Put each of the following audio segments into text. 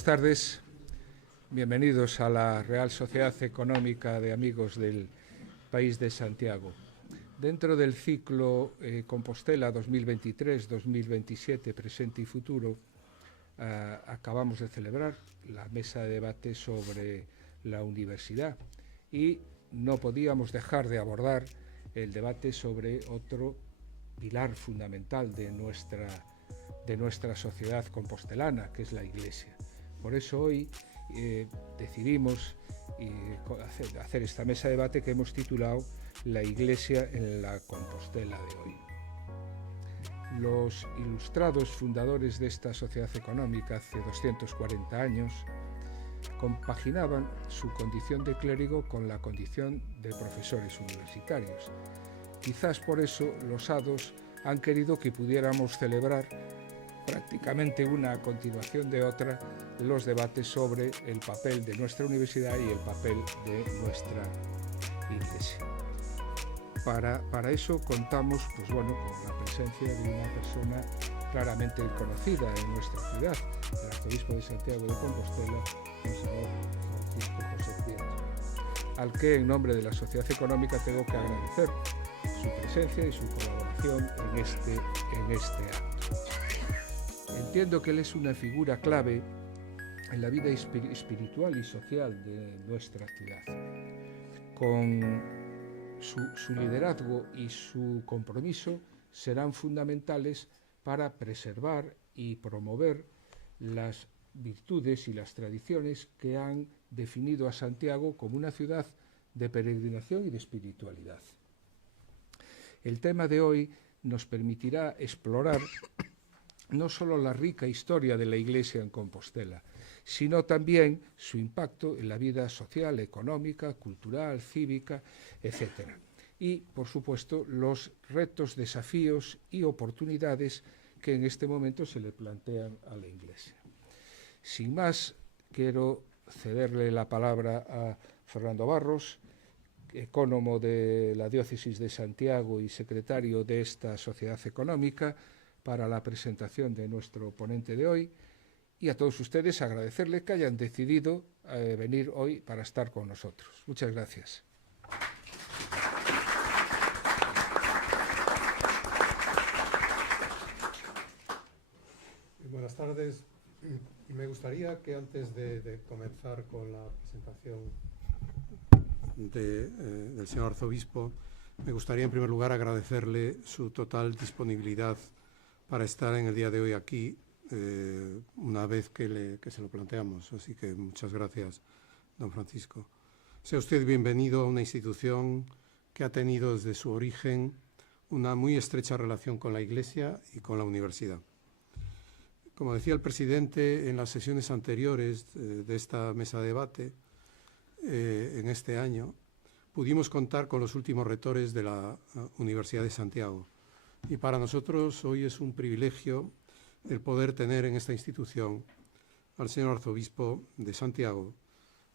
buenas tardes. Bienvenidos a la Real Sociedad Económica de Amigos del País de Santiago. Dentro del ciclo Compostela 2023-2027, presente y futuro, acabamos de celebrar la mesa de debate sobre la universidad y no podíamos dejar de abordar el debate sobre otro pilar fundamental de nuestra sociedad compostelana, que es la Iglesia. Por eso hoy decidimos hacer esta mesa de debate que hemos titulado La Iglesia en la Compostela de hoy. Los ilustrados fundadores de esta sociedad económica hace 240 años compaginaban su condición de clérigo con la condición de profesores universitarios. Quizás por eso los hados han querido que pudiéramos celebrar prácticamente una continuación de otra los debates sobre el papel de nuestra universidad y el papel de nuestra Iglesia. Para eso contamos con la presencia de una persona claramente conocida en nuestra ciudad, el arzobispo de Santiago de Compostela, Monseñor Francisco José Prieto, al que en nombre de la Sociedad Económica tengo que agradecer su presencia y su colaboración en este acto. Entiendo que él es una figura clave en la vida espiritual y social de nuestra ciudad. Con su liderazgo y su compromiso serán fundamentales para preservar y promover las virtudes y las tradiciones que han definido a Santiago como una ciudad de peregrinación y de espiritualidad. El tema de hoy nos permitirá explorar no solo la rica historia de la Iglesia en Compostela, sino también su impacto en la vida social, económica, cultural, cívica, etc. Y, por supuesto, los retos, desafíos y oportunidades que en este momento se le plantean a la Iglesia. Sin más, quiero cederle la palabra a Fernando Barros, ecónomo de la Diócesis de Santiago y secretario de esta sociedad económica, para la presentación de nuestro ponente de hoy, y a todos ustedes agradecerles que hayan decidido venir hoy para estar con nosotros. Muchas gracias. Buenas tardes. Me gustaría que antes de comenzar con la presentación del señor arzobispo, me gustaría en primer lugar agradecerle su total disponibilidad para estar en el día de hoy aquí, una vez que se lo planteamos. Así que muchas gracias, don Francisco. Sea usted bienvenido a una institución que ha tenido desde su origen una muy estrecha relación con la Iglesia y con la universidad. Como decía el presidente en las sesiones anteriores de esta mesa de debate, en este año, pudimos contar con los últimos rectores de la Universidad de Santiago. Y para nosotros hoy es un privilegio el poder tener en esta institución al señor arzobispo de Santiago,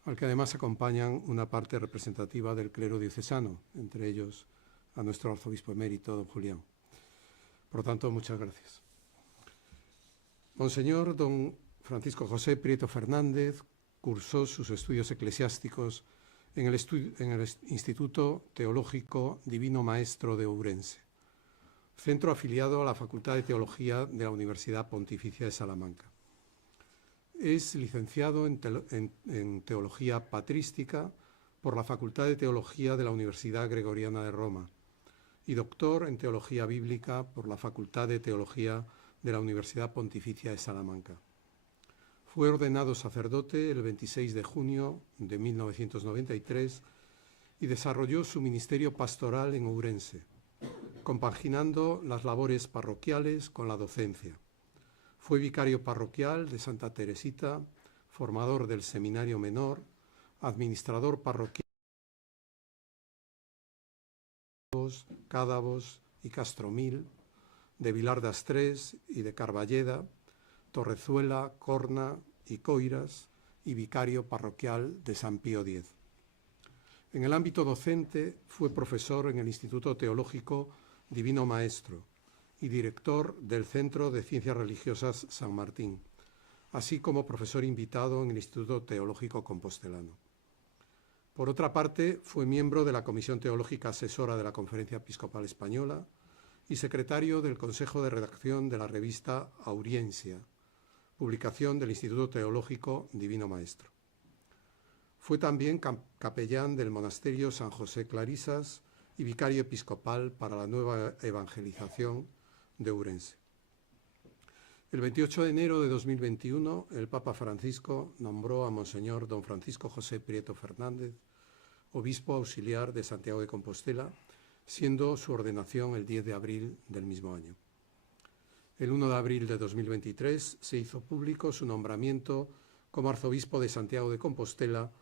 al que además acompañan una parte representativa del clero diocesano, entre ellos a nuestro arzobispo emérito, don Julián. Por lo tanto, muchas gracias. Monseñor don Francisco José Prieto Fernández cursó sus estudios eclesiásticos en el Instituto Teológico Divino Maestro de Ourense, centro afiliado a la Facultad de Teología de la Universidad Pontificia de Salamanca. Es licenciado en Teología Patrística por la Facultad de Teología de la Universidad Gregoriana de Roma y doctor en Teología Bíblica por la Facultad de Teología de la Universidad Pontificia de Salamanca. Fue ordenado sacerdote el 26 de junio de 1993 y desarrolló su ministerio pastoral en Ourense, compaginando las labores parroquiales con la docencia. Fue vicario parroquial de Santa Teresita, formador del Seminario Menor, administrador parroquial de Cádavos y Castromil, de Vilar de Astrés y de Carballeda, Torrezuela, Corna y Coiras, y vicario parroquial de San Pío X. En el ámbito docente fue profesor en el Instituto Teológico Divino Maestro y director del Centro de Ciencias Religiosas San Martín, así como profesor invitado en el Instituto Teológico Compostelano. Por otra parte, fue miembro de la Comisión Teológica Asesora de la Conferencia Episcopal Española y secretario del Consejo de Redacción de la revista Auriencia, publicación del Instituto Teológico Divino Maestro. Fue también capellán del monasterio San José Clarisas y vicario episcopal para la nueva evangelización de Ourense. El 28 de enero de 2021, el Papa Francisco nombró a Monseñor don Francisco José Prieto Fernández, obispo auxiliar de Santiago de Compostela, siendo su ordenación el 10 de abril del mismo año. El 1 de abril de 2023 se hizo público su nombramiento como arzobispo de Santiago de Compostela,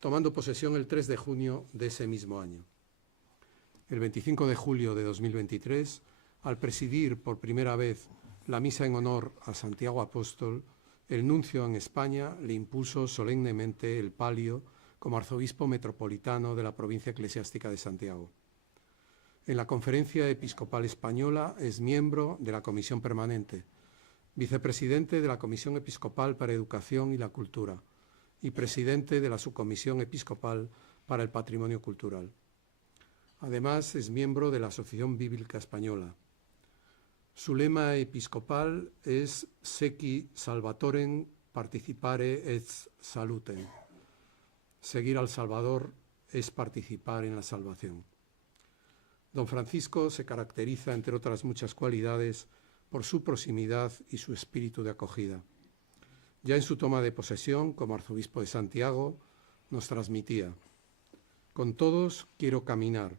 tomando posesión el 3 de junio de ese mismo año. El 25 de julio de 2023, al presidir por primera vez la misa en honor a Santiago Apóstol, el nuncio en España le impuso solemnemente el palio como arzobispo metropolitano de la provincia eclesiástica de Santiago. En la Conferencia Episcopal Española es miembro de la Comisión Permanente, vicepresidente de la Comisión Episcopal para Educación y la Cultura y presidente de la Subcomisión Episcopal para el Patrimonio Cultural. Además, es miembro de la Asociación Bíblica Española. Su lema episcopal es Sequi Salvatorem participare et salutem. Seguir al Salvador es participar en la salvación. Don Francisco se caracteriza, entre otras muchas cualidades, por su proximidad y su espíritu de acogida. Ya en su toma de posesión como arzobispo de Santiago, nos transmitía: con todos quiero caminar,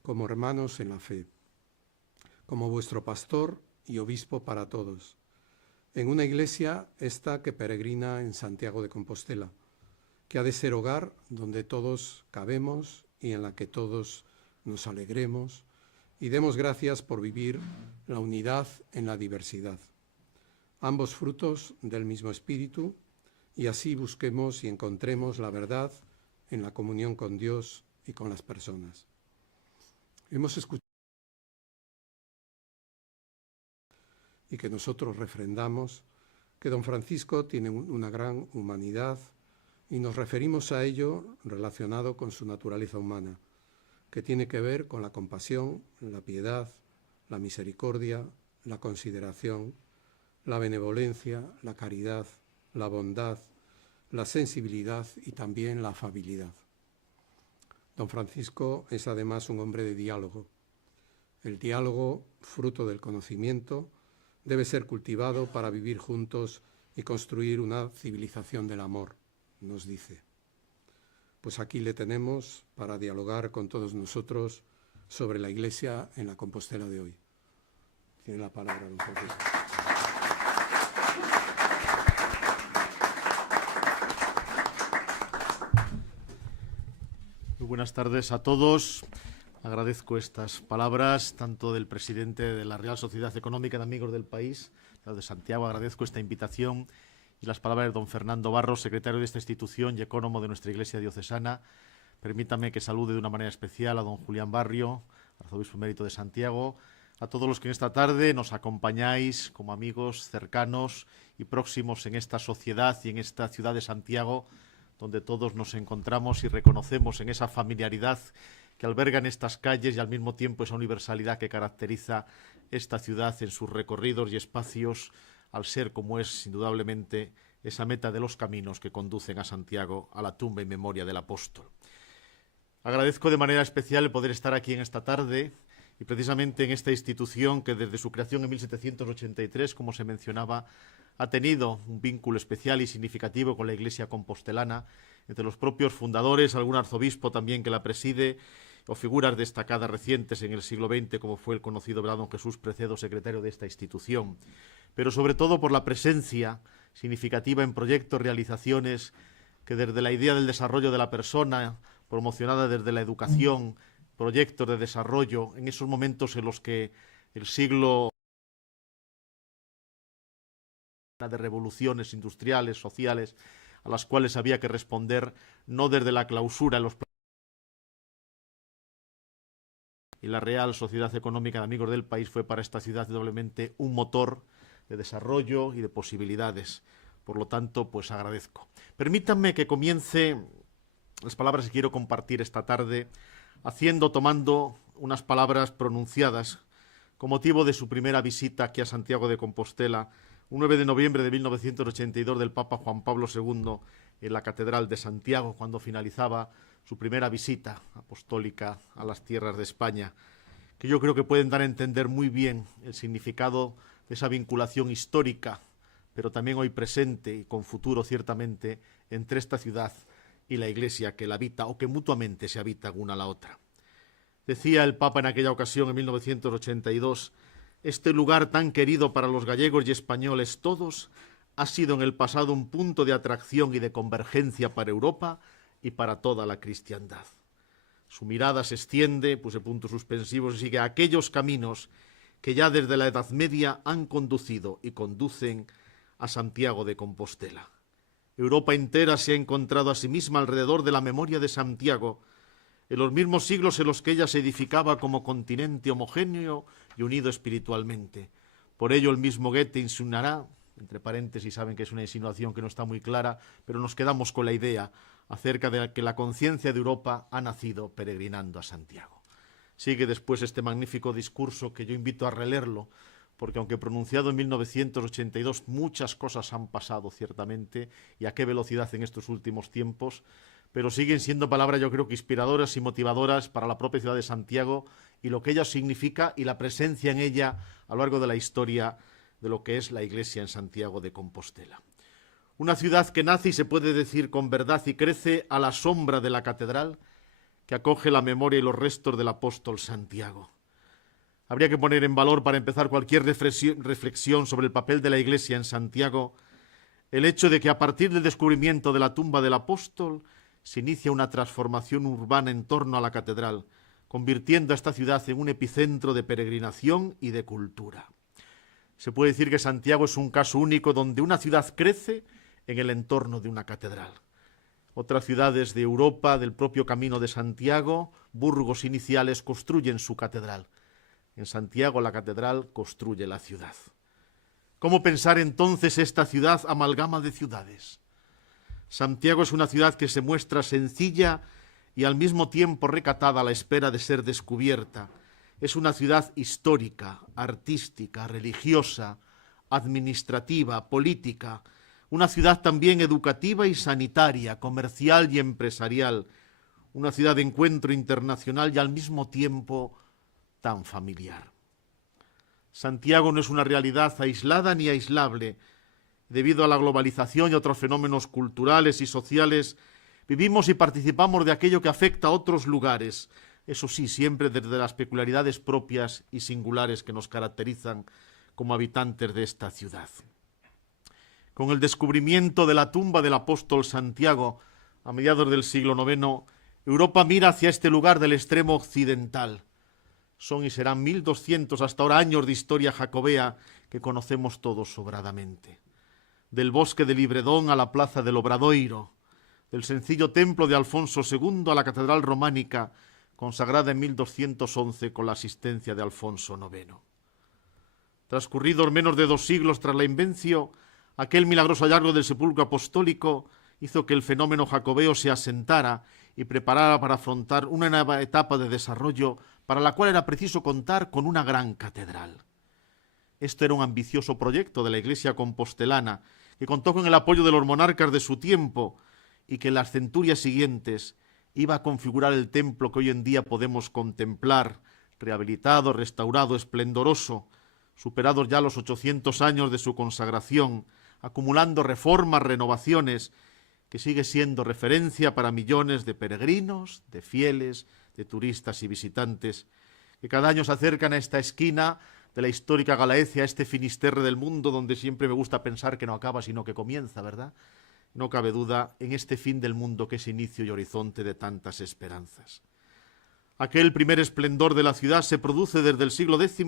como hermanos en la fe, como vuestro pastor y obispo para todos, en una iglesia esta que peregrina en Santiago de Compostela, que ha de ser hogar donde todos cabemos y en la que todos nos alegremos y demos gracias por vivir la unidad en la diversidad, ambos frutos del mismo espíritu, y así busquemos y encontremos la verdad en la comunión con Dios y con las personas. Hemos escuchado y que nosotros refrendamos que don Francisco tiene una gran humanidad y nos referimos a ello relacionado con su naturaleza humana, que tiene que ver con la compasión, la piedad, la misericordia, la consideración, la benevolencia, la caridad, la bondad, la sensibilidad y también la afabilidad. Don Francisco es además un hombre de diálogo. El diálogo, fruto del conocimiento, debe ser cultivado para vivir juntos y construir una civilización del amor, nos dice. Pues aquí le tenemos para dialogar con todos nosotros sobre la Iglesia en la Compostela de hoy. Tiene la palabra, don Francisco. Muy buenas tardes a todos. Agradezco estas palabras, tanto del presidente de la Real Sociedad Económica de Amigos del País, de Santiago. Agradezco esta invitación y las palabras de don Fernando Barros, secretario de esta institución y ecónomo de nuestra Iglesia diocesana. Permítame que salude de una manera especial a don Julián Barrio, arzobispo emérito de Santiago, a todos los que en esta tarde nos acompañáis como amigos cercanos y próximos en esta sociedad y en esta ciudad de Santiago, donde todos nos encontramos y reconocemos en esa familiaridad que albergan estas calles y al mismo tiempo esa universalidad que caracteriza esta ciudad en sus recorridos y espacios, al ser como es indudablemente esa meta de los caminos que conducen a Santiago, a la tumba y memoria del apóstol. Agradezco de manera especial el poder estar aquí en esta tarde y precisamente en esta institución que desde su creación en 1783, como se mencionaba, ha tenido un vínculo especial y significativo con la Iglesia compostelana, entre los propios fundadores, algún arzobispo también que la preside, o figuras destacadas recientes en el siglo XX, como fue el conocido don Jesús Precedo, secretario de esta institución, pero sobre todo por la presencia significativa en proyectos, realizaciones que desde la idea del desarrollo de la persona, promocionada desde la educación, proyectos de desarrollo, en esos momentos en los que el siglo de revoluciones industriales, sociales, a las cuales había que responder no desde la clausura en los y la Real Sociedad Económica de Amigos del País fue para esta ciudad doblemente un motor de desarrollo y de posibilidades. Por lo tanto, pues agradezco. Permítanme que comience las palabras que quiero compartir esta tarde tomando unas palabras pronunciadas con motivo de su primera visita aquí a Santiago de Compostela, un 9 de noviembre de 1982 del Papa Juan Pablo II en la Catedral de Santiago, cuando finalizaba su primera visita apostólica a las tierras de España, que yo creo que pueden dar a entender muy bien el significado de esa vinculación histórica, pero también hoy presente y con futuro ciertamente, entre esta ciudad y la Iglesia que la habita o que mutuamente se habitan una a la otra. Decía el Papa en aquella ocasión, en 1982, este lugar tan querido para los gallegos y españoles todos ha sido en el pasado un punto de atracción y de convergencia para Europa y para toda la cristiandad. Su mirada se extiende, puse puntos suspensivos, y sigue aquellos caminos que ya desde la Edad Media han conducido y conducen a Santiago de Compostela. Europa entera se ha encontrado a sí misma alrededor de la memoria de Santiago, en los mismos siglos en los que ella se edificaba como continente homogéneo y unido espiritualmente. Por ello el mismo Goethe insinuará, entre paréntesis saben que es una insinuación que no está muy clara, pero nos quedamos con la idea acerca de que la conciencia de Europa ha nacido peregrinando a Santiago. Sigue después este magnífico discurso que yo invito a releerlo, porque aunque pronunciado en 1982 muchas cosas han pasado ciertamente, y a qué velocidad en estos últimos tiempos, pero siguen siendo palabras yo creo que inspiradoras y motivadoras para la propia ciudad de Santiago y lo que ella significa y la presencia en ella a lo largo de la historia de lo que es la Iglesia en Santiago de Compostela. Una ciudad que nace y se puede decir con verdad y crece a la sombra de la catedral que acoge la memoria y los restos del apóstol Santiago. Habría que poner en valor para empezar cualquier reflexión sobre el papel de la Iglesia en Santiago el hecho de que a partir del descubrimiento de la tumba del apóstol se inicia una transformación urbana en torno a la catedral, convirtiendo a esta ciudad en un epicentro de peregrinación y de cultura. Se puede decir que Santiago es un caso único donde una ciudad crece en el entorno de una catedral. Otras ciudades de Europa, del propio Camino de Santiago, burgos iniciales, construyen su catedral. En Santiago la catedral construye la ciudad. ¿Cómo pensar entonces esta ciudad amalgama de ciudades? Santiago es una ciudad que se muestra sencilla y al mismo tiempo recatada a la espera de ser descubierta. Es una ciudad histórica, artística, religiosa, administrativa, política, una ciudad también educativa y sanitaria, comercial y empresarial, una ciudad de encuentro internacional y al mismo tiempo tan familiar. Santiago no es una realidad aislada ni aislable. Debido a la globalización y otros fenómenos culturales y sociales, vivimos y participamos de aquello que afecta a otros lugares, eso sí, siempre desde las peculiaridades propias y singulares que nos caracterizan como habitantes de esta ciudad. Con el descubrimiento de la tumba del apóstol Santiago, a mediados del siglo IX, Europa mira hacia este lugar del extremo occidental. Son y serán 1200 hasta ahora años de historia jacobea que conocemos todos sobradamente. Del bosque de Libredón a la plaza del Obradoiro, del sencillo templo de Alfonso II a la catedral románica, consagrada en 1211 con la asistencia de Alfonso IX. Transcurridos menos de 2 siglos tras la invención, aquel milagroso hallazgo del sepulcro apostólico hizo que el fenómeno jacobeo se asentara y preparara para afrontar una nueva etapa de desarrollo para la cual era preciso contar con una gran catedral. Este era un ambicioso proyecto de la Iglesia compostelana que contó con el apoyo de los monarcas de su tiempo y que en las centurias siguientes iba a configurar el templo que hoy en día podemos contemplar, rehabilitado, restaurado, esplendoroso, superados ya los 800 años de su consagración, acumulando reformas, renovaciones, que sigue siendo referencia para millones de peregrinos, de fieles, de turistas y visitantes, que cada año se acercan a esta esquina de la histórica Galaecia, a este Finisterre del mundo, donde siempre me gusta pensar que no acaba, sino que comienza, ¿verdad? No cabe duda en este fin del mundo que es inicio y horizonte de tantas esperanzas. Aquel primer esplendor de la ciudad se produce desde el siglo X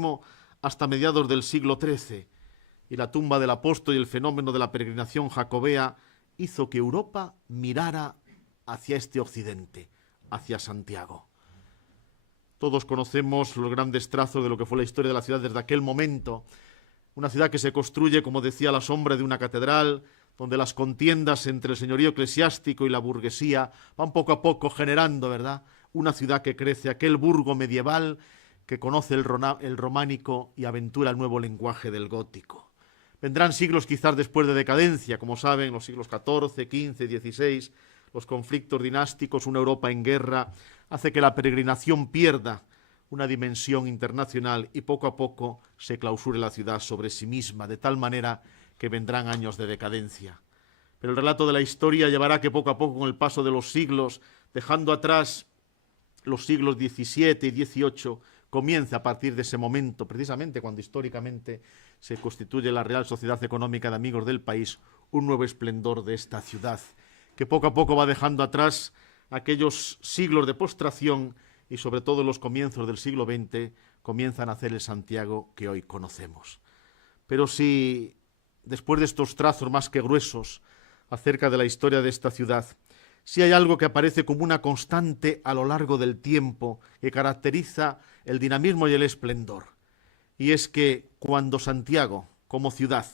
hasta mediados del siglo XIII, y la tumba del apóstol y el fenómeno de la peregrinación jacobea hizo que Europa mirara hacia este occidente, hacia Santiago. Todos conocemos los grandes trazos de lo que fue la historia de la ciudad desde aquel momento. Una ciudad que se construye, como decía, a la sombra de una catedral, donde las contiendas entre el señorío eclesiástico y la burguesía van poco a poco generando, ¿verdad?, una ciudad que crece, aquel burgo medieval que conoce el románico y aventura el nuevo lenguaje del gótico. Vendrán siglos quizás después de decadencia, como saben, los siglos XIV, XV, XVI, los conflictos dinásticos, una Europa en guerra, hace que la peregrinación pierda una dimensión internacional y poco a poco se clausure la ciudad sobre sí misma, de tal manera que vendrán años de decadencia. Pero el relato de la historia llevará que poco a poco, con el paso de los siglos, dejando atrás los siglos XVII y XVIII, comienza a partir de ese momento, precisamente cuando históricamente se constituye la Real Sociedad Económica de Amigos del País, un nuevo esplendor de esta ciudad, que poco a poco va dejando atrás aquellos siglos de postración y sobre todo los comienzos del siglo XX comienzan a hacer el Santiago que hoy conocemos. Pero si después de estos trazos más que gruesos acerca de la historia de esta ciudad, si hay algo que aparece como una constante a lo largo del tiempo que caracteriza el dinamismo y el esplendor, y es que cuando Santiago, como ciudad,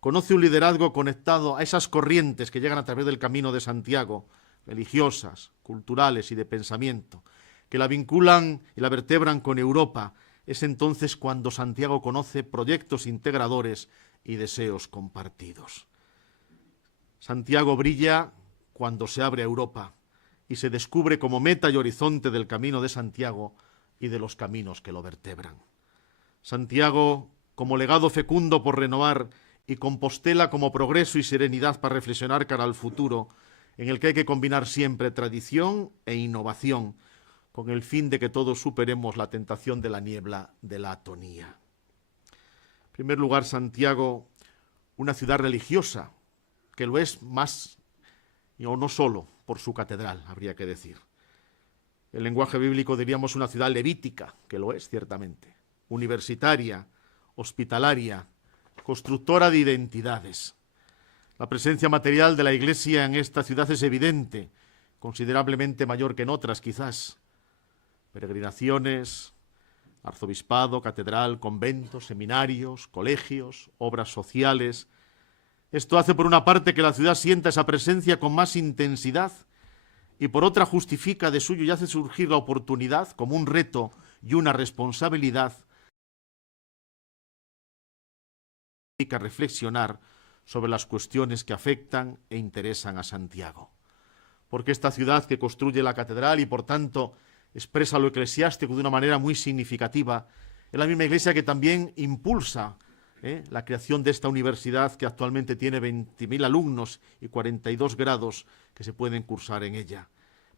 conoce un liderazgo conectado a esas corrientes que llegan a través del Camino de Santiago, religiosas, culturales y de pensamiento, que la vinculan y la vertebran con Europa, es entonces cuando Santiago conoce proyectos integradores y deseos compartidos. Santiago brilla cuando se abre a Europa y se descubre como meta y horizonte del Camino de Santiago y de los caminos que lo vertebran. Santiago como legado fecundo por renovar y Compostela como progreso y serenidad para reflexionar cara al futuro, en el que hay que combinar siempre tradición e innovación, con el fin de que todos superemos la tentación de la niebla de la atonía. En primer lugar, Santiago, una ciudad religiosa, que lo es más, o no solo por su catedral, habría que decir. En lenguaje bíblico diríamos una ciudad levítica, que lo es ciertamente, universitaria, hospitalaria, constructora de identidades. La presencia material de la Iglesia en esta ciudad es evidente, considerablemente mayor que en otras quizás. Peregrinaciones, arzobispado, catedral, conventos, seminarios, colegios, obras sociales. Esto hace por una parte que la ciudad sienta esa presencia con más intensidad y por otra justifica de suyo y hace surgir la oportunidad como un reto y una responsabilidad a reflexionar sobre las cuestiones que afectan e interesan a Santiago. Porque esta ciudad que construye la catedral y por tanto expresa lo eclesiástico de una manera muy significativa, es la misma iglesia que también impulsa la creación de esta universidad que actualmente tiene 20.000 alumnos y 42 grados que se pueden cursar en ella.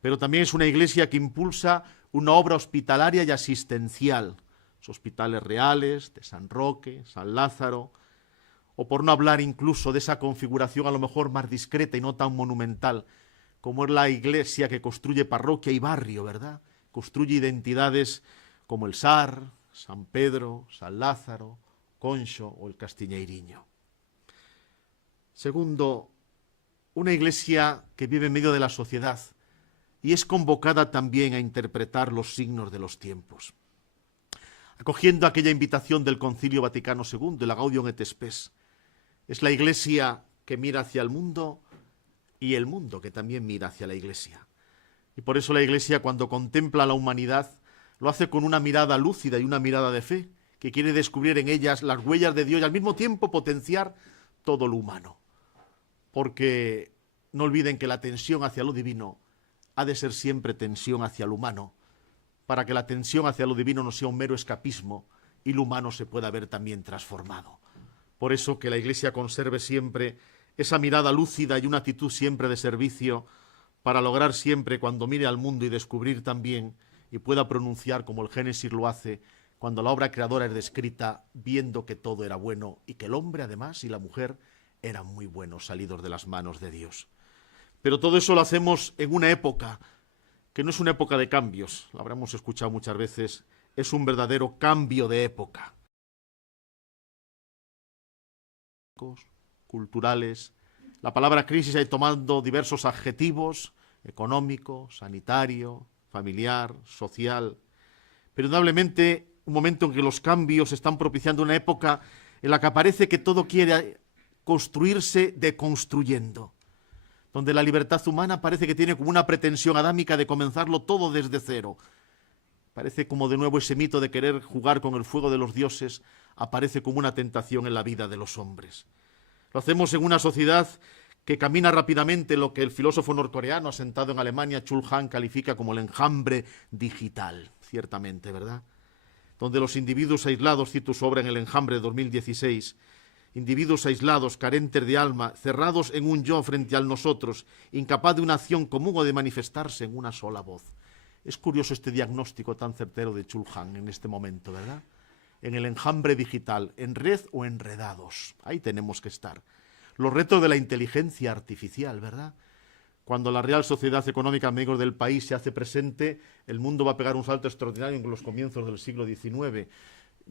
Pero también es una iglesia que impulsa una obra hospitalaria y asistencial, los hospitales reales de San Roque, San Lázaro, o por no hablar incluso de esa configuración a lo mejor más discreta y no tan monumental, como es la iglesia que construye parroquia y barrio, ¿verdad? Construye identidades como el Sar, San Pedro, San Lázaro, Conxo o el Castiñeiriño. Segundo, una iglesia que vive en medio de la sociedad y es convocada también a interpretar los signos de los tiempos. Acogiendo aquella invitación del Concilio Vaticano II, la Gaudium et Spes, es la iglesia que mira hacia el mundo y el mundo que también mira hacia la iglesia. Y por eso la iglesia, cuando contempla a la humanidad, lo hace con una mirada lúcida y una mirada de fe, que quiere descubrir en ellas las huellas de Dios y al mismo tiempo potenciar todo lo humano. Porque no olviden que la tensión hacia lo divino ha de ser siempre tensión hacia lo humano, para que la tensión hacia lo divino no sea un mero escapismo y lo humano se pueda ver también transformado. Por eso que la Iglesia conserve siempre esa mirada lúcida y una actitud siempre de servicio para lograr siempre, cuando mire al mundo y descubrir también, y pueda pronunciar como el Génesis lo hace, cuando la obra creadora es descrita viendo que todo era bueno y que el hombre además y la mujer eran muy buenos, salidos de las manos de Dios. Pero todo eso lo hacemos en una época que no es una época de cambios, lo habremos escuchado muchas veces, es un verdadero cambio de época. Culturales, la palabra crisis ha tomado diversos adjetivos, económico, sanitario, familiar, social, pero indudablemente un momento en que los cambios están propiciando una época en la que parece que todo quiere construirse deconstruyendo, donde la libertad humana parece que tiene como una pretensión adámica de comenzarlo todo desde cero. Parece como de nuevo ese mito de querer jugar con el fuego de los dioses aparece como una tentación en la vida de los hombres. Lo hacemos en una sociedad que camina rápidamente lo que el filósofo norcoreano asentado en Alemania, Chul Han, califica como el enjambre digital, ciertamente, ¿verdad? Donde los individuos aislados, cito su obra en El enjambre de 2016, individuos aislados, carentes de alma, cerrados en un yo frente al nosotros, incapaz de una acción común o de manifestarse en una sola voz. Es curioso este diagnóstico tan certero de Chul Han en este momento, ¿verdad? En el enjambre digital, en red o enredados, ahí tenemos que estar. Los retos de la inteligencia artificial, ¿verdad? Cuando la Real Sociedad Económica, amigos del país, se hace presente, el mundo va a pegar un salto extraordinario en los comienzos del siglo XIX.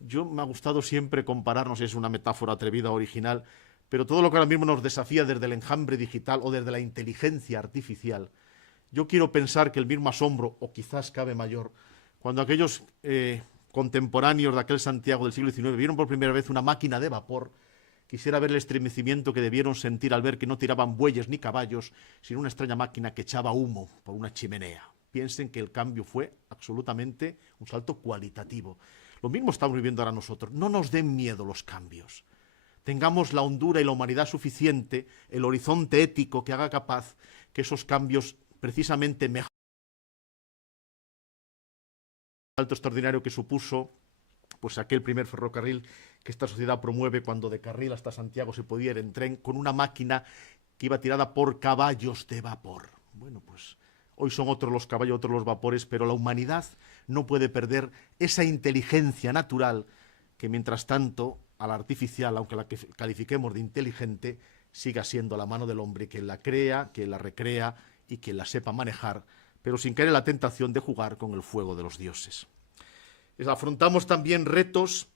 Yo me ha gustado siempre compararnos, es una metáfora atrevida, original, pero todo lo que ahora mismo nos desafía desde el enjambre digital o desde la inteligencia artificial, yo quiero pensar que el mismo asombro, o quizás cabe mayor, cuando aquellos contemporáneos de aquel Santiago del siglo XIX vieron por primera vez una máquina de vapor, quisiera ver el estremecimiento que debieron sentir al ver que no tiraban bueyes ni caballos, sino una extraña máquina que echaba humo por una chimenea. Piensen que el cambio fue absolutamente un salto cualitativo. Lo mismo estamos viviendo ahora nosotros. No nos den miedo los cambios. Tengamos la hondura y la humanidad suficiente, el horizonte ético que haga capaz que esos cambios precisamente mejoren. El salto extraordinario que supuso pues aquel primer ferrocarril que esta sociedad promueve, cuando de Carril hasta Santiago se podía ir en tren con una máquina que iba tirada por caballos de vapor. Bueno, pues hoy son otros los caballos, otros los vapores, pero la humanidad no puede perder esa inteligencia natural que, mientras tanto, a la artificial, aunque la que califiquemos de inteligente, siga siendo la mano del hombre, quien la crea, quien la recrea y quien la sepa manejar, pero sin caer en la tentación de jugar con el fuego de los dioses. Afrontamos también retos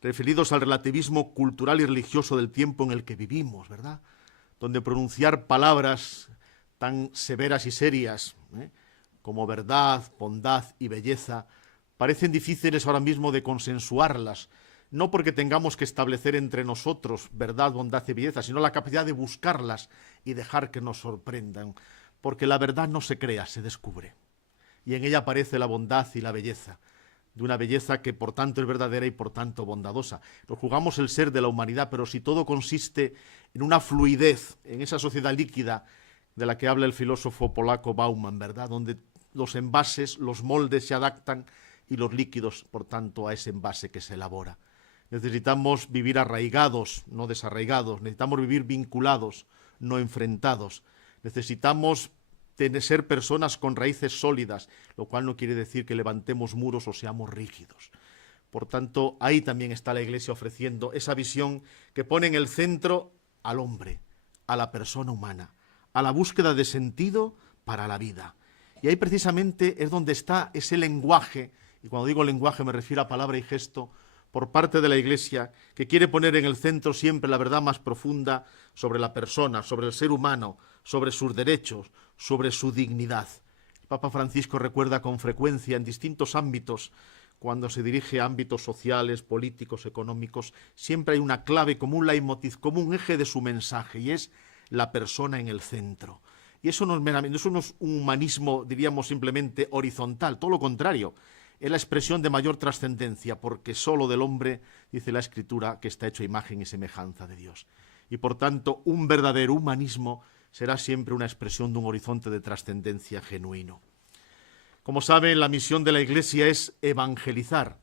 referidos al relativismo cultural y religioso del tiempo en el que vivimos, ¿verdad? Donde pronunciar palabras tan severas y serias, como verdad, bondad y belleza, parecen difíciles ahora mismo de consensuarlas, no porque tengamos que establecer entre nosotros verdad, bondad y belleza, sino la capacidad de buscarlas y dejar que nos sorprendan, porque la verdad no se crea, se descubre, y en ella aparece la bondad y la belleza, de una belleza que por tanto es verdadera y por tanto bondadosa. Nos jugamos el ser de la humanidad, pero si todo consiste en una fluidez, en esa sociedad líquida de la que habla el filósofo polaco Bauman, ¿verdad? Donde los envases, los moldes se adaptan y los líquidos, por tanto, a ese envase que se elabora. Necesitamos vivir arraigados, no desarraigados. Necesitamos vivir vinculados, no enfrentados. Necesitamos ser personas con raíces sólidas, lo cual no quiere decir que levantemos muros o seamos rígidos. Por tanto, ahí también está la Iglesia ofreciendo esa visión que pone en el centro al hombre, a la persona humana, a la búsqueda de sentido para la vida. Y ahí precisamente es donde está ese lenguaje, y cuando digo lenguaje me refiero a palabra y gesto, por parte de la Iglesia, que quiere poner en el centro siempre la verdad más profunda sobre la persona, sobre el ser humano, sobre sus derechos, sobre su dignidad. El Papa Francisco recuerda con frecuencia en distintos ámbitos, cuando se dirige a ámbitos sociales, políticos, económicos, siempre hay una clave como un leitmotiv, como un eje de su mensaje, y es la persona en el centro. Y eso no es un humanismo, diríamos, simplemente horizontal, todo lo contrario. Es la expresión de mayor trascendencia, porque solo del hombre, dice la Escritura, que está hecho a imagen y semejanza de Dios. Y por tanto, un verdadero humanismo será siempre una expresión de un horizonte de trascendencia genuino. Como saben, la misión de la Iglesia es evangelizar,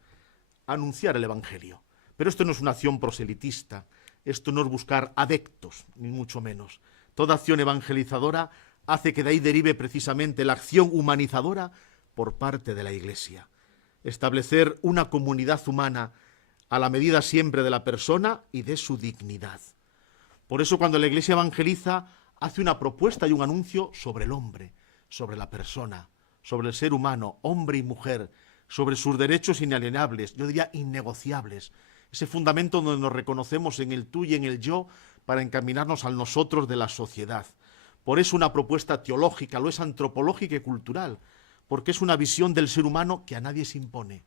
anunciar el Evangelio. Pero esto no es una acción proselitista, esto no es buscar adeptos, ni mucho menos. Toda acción evangelizadora hace que de ahí derive precisamente la acción humanizadora por parte de la Iglesia. Establecer una comunidad humana a la medida siempre de la persona y de su dignidad. Por eso cuando la Iglesia evangeliza, hace una propuesta y un anuncio sobre el hombre, sobre la persona, sobre el ser humano, hombre y mujer, sobre sus derechos inalienables, yo diría innegociables, ese fundamento donde nos reconocemos en el tú y en el yo para encaminarnos al nosotros de la sociedad. Por eso una propuesta teológica, lo es antropológica y cultural, porque es una visión del ser humano que a nadie se impone,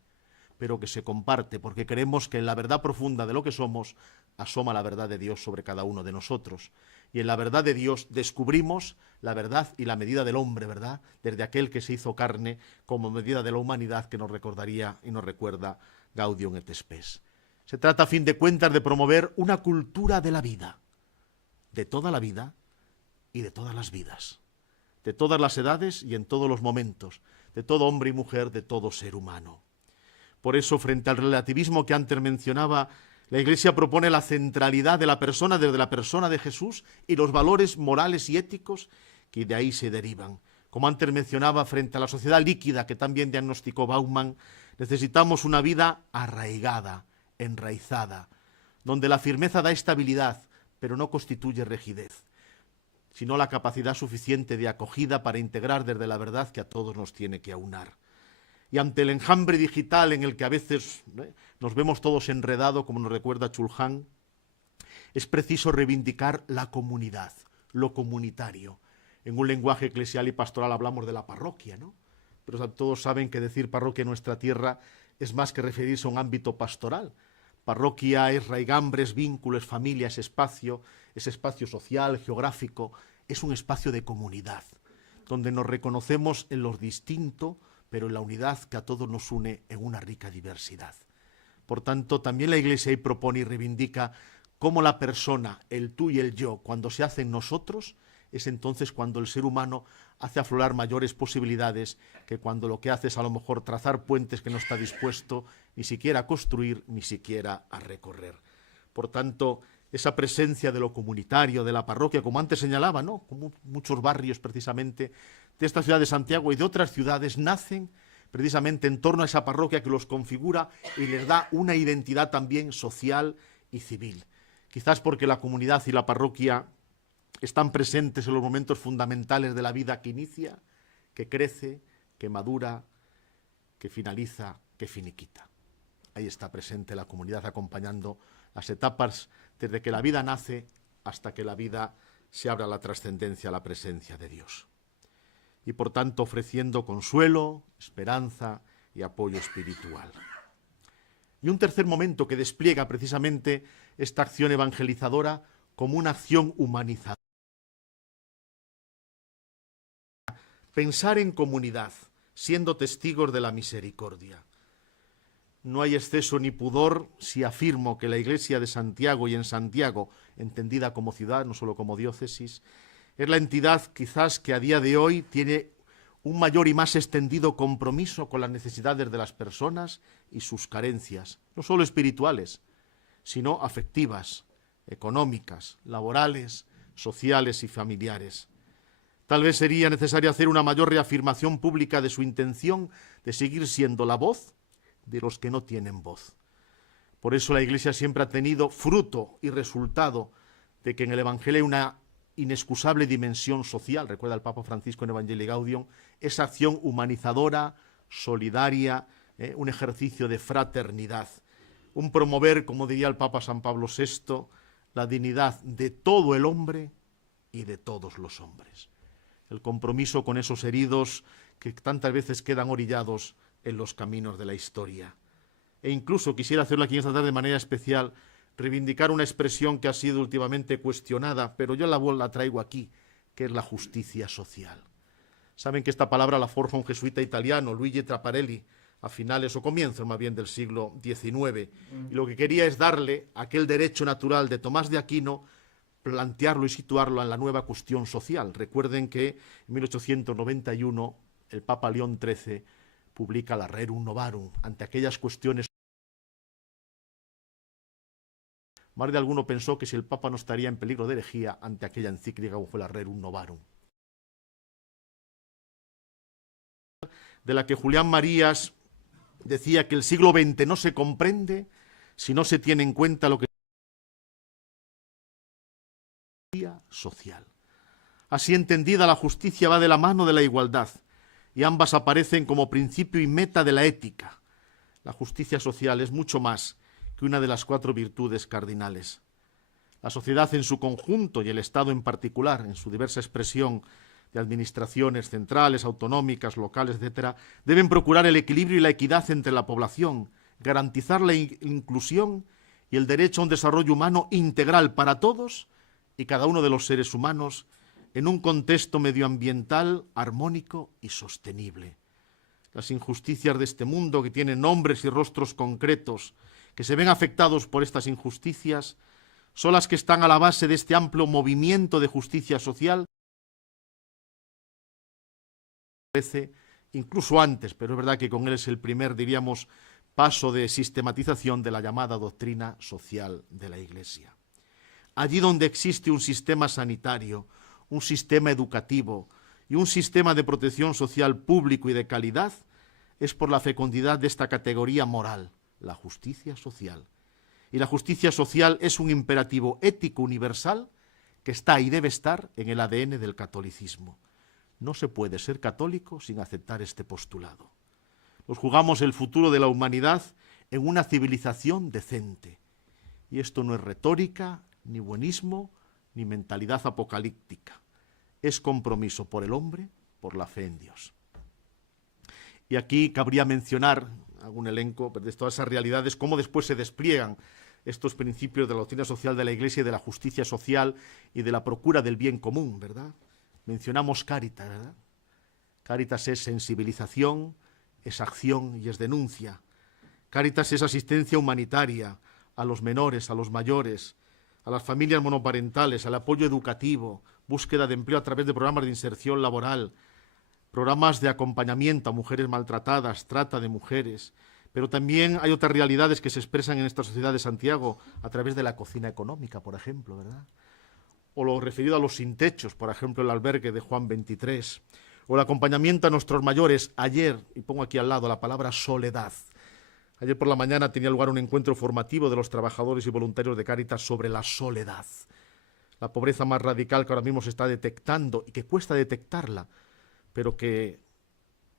pero que se comparte, porque creemos que en la verdad profunda de lo que somos, asoma la verdad de Dios sobre cada uno de nosotros. Y en la verdad de Dios descubrimos la verdad y la medida del hombre, ¿verdad? Desde aquel que se hizo carne como medida de la humanidad que nos recordaría y nos recuerda Gaudium et Spes. Se trata, a fin de cuentas, de promover una cultura de la vida, de toda la vida y de todas las vidas, de todas las edades y en todos los momentos, de todo hombre y mujer, de todo ser humano. Por eso, frente al relativismo que antes mencionaba, la Iglesia propone la centralidad de la persona desde la persona de Jesús y los valores morales y éticos que de ahí se derivan. Como antes mencionaba, frente a la sociedad líquida que también diagnosticó Bauman, necesitamos una vida arraigada, enraizada, donde la firmeza da estabilidad, pero no constituye rigidez, sino la capacidad suficiente de acogida para integrar desde la verdad que a todos nos tiene que aunar. Y ante el enjambre digital en el que a veces nos vemos todos enredados, como nos recuerda Chulhan, es preciso reivindicar la comunidad, lo comunitario. En un lenguaje eclesial y pastoral hablamos de la parroquia, ¿no? Pero todos saben que decir parroquia en nuestra tierra es más que referirse a un ámbito pastoral. Parroquia es raigambre, es vínculo, es familia, es espacio social, geográfico, es un espacio de comunidad, donde nos reconocemos en lo distinto, pero en la unidad que a todos nos une en una rica diversidad. Por tanto, también la Iglesia ahí propone y reivindica cómo la persona, el tú y el yo, cuando se hacen nosotros, es entonces cuando el ser humano hace aflorar mayores posibilidades que cuando lo que hace es a lo mejor trazar puentes que no está dispuesto ni siquiera a construir, ni siquiera a recorrer. Por tanto, esa presencia de lo comunitario, de la parroquia, como antes señalaba, ¿no? Como muchos barrios precisamente de esta ciudad de Santiago y de otras ciudades nacen precisamente en torno a esa parroquia que los configura y les da una identidad también social y civil. Quizás porque la comunidad y la parroquia están presentes en los momentos fundamentales de la vida que inicia, que crece, que madura, que finaliza, que finiquita. Ahí está presente la comunidad acompañando las etapas desde que la vida nace hasta que la vida se abra a la trascendencia, a la presencia de Dios. Y por tanto ofreciendo consuelo, esperanza y apoyo espiritual. Y un tercer momento que despliega precisamente esta acción evangelizadora como una acción humanizadora. Pensar en comunidad, siendo testigos de la misericordia. No hay exceso ni pudor si afirmo que la Iglesia de Santiago y en Santiago, entendida como ciudad, no solo como diócesis, es la entidad quizás que a día de hoy tiene un mayor y más extendido compromiso con las necesidades de las personas y sus carencias, no solo espirituales, sino afectivas, económicas, laborales, sociales y familiares. Tal vez sería necesario hacer una mayor reafirmación pública de su intención de seguir siendo la voz de los que no tienen voz. Por eso la Iglesia siempre ha tenido fruto y resultado de que en el Evangelio hay una inexcusable dimensión social, recuerda el Papa Francisco en Evangelii Gaudium, esa acción humanizadora, solidaria, un ejercicio de fraternidad, un promover, como diría el Papa San Pablo VI, la dignidad de todo el hombre y de todos los hombres. El compromiso con esos heridos que tantas veces quedan orillados en los caminos de la historia. E incluso quisiera hacerlo aquí esta tarde de manera especial, reivindicar una expresión que ha sido últimamente cuestionada, pero yo la traigo aquí, que es la justicia social. Saben que esta palabra la forja un jesuita italiano, Luigi Traparelli, a finales o comienzos más bien del siglo XIX, y lo que quería es darle aquel derecho natural de Tomás de Aquino, plantearlo y situarlo en la nueva cuestión social. Recuerden que en 1891 el Papa León XIII publica la Rerum Novarum ante aquellas cuestiones. Más de alguno pensó que si el Papa no estaría en peligro de herejía ante aquella encíclica como fue la Rerum Novarum, de la que Julián Marías decía que el siglo XX no se comprende si no se tiene en cuenta lo que es social. Así entendida, la justicia va de la mano de la igualdad, y ambas aparecen como principio y meta de la ética. La justicia social es mucho más que una de las 4 virtudes cardinales. La sociedad en su conjunto y el Estado en particular, en su diversa expresión de administraciones centrales, autonómicas, locales, etc., deben procurar el equilibrio y la equidad entre la población, garantizar la inclusión y el derecho a un desarrollo humano integral para todos y cada uno de los seres humanos en un contexto medioambiental armónico y sostenible. Las injusticias de este mundo, que tienen nombres y rostros concretos, que se ven afectados por estas injusticias, son las que están a la base de este amplio movimiento de justicia social, incluso antes, pero es verdad que con él es el primer, diríamos, paso de sistematización de la llamada doctrina social de la Iglesia. Allí donde existe un sistema sanitario, un sistema educativo y un sistema de protección social público y de calidad, es por la fecundidad de esta categoría moral, la justicia social. Y la justicia social es un imperativo ético universal que está y debe estar en el ADN del catolicismo. No se puede ser católico sin aceptar este postulado. Nos jugamos el futuro de la humanidad en una civilización decente. Y esto no es retórica, ni buenismo, ni mentalidad apocalíptica. Es compromiso por el hombre, por la fe en Dios. Y aquí cabría mencionar algún elenco de todas esas realidades, cómo después se despliegan estos principios de la doctrina social de la Iglesia y de la justicia social y de la procura del bien común, ¿verdad? Mencionamos Cáritas, ¿verdad? Cáritas es sensibilización, es acción y es denuncia. Cáritas es asistencia humanitaria a los menores, a los mayores, a las familias monoparentales, al apoyo educativo, búsqueda de empleo a través de programas de inserción laboral, programas de acompañamiento a mujeres maltratadas, trata de mujeres. Pero también hay otras realidades que se expresan en esta sociedad de Santiago a través de la cocina económica, por ejemplo, ¿verdad? O lo referido a los sin techos, por ejemplo, el albergue de Juan 23, o el acompañamiento a nuestros mayores. Ayer, y pongo aquí al lado la palabra soledad, ayer por la mañana tenía lugar un encuentro formativo de los trabajadores y voluntarios de Cáritas sobre la soledad, la pobreza más radical que ahora mismo se está detectando y que cuesta detectarla, pero que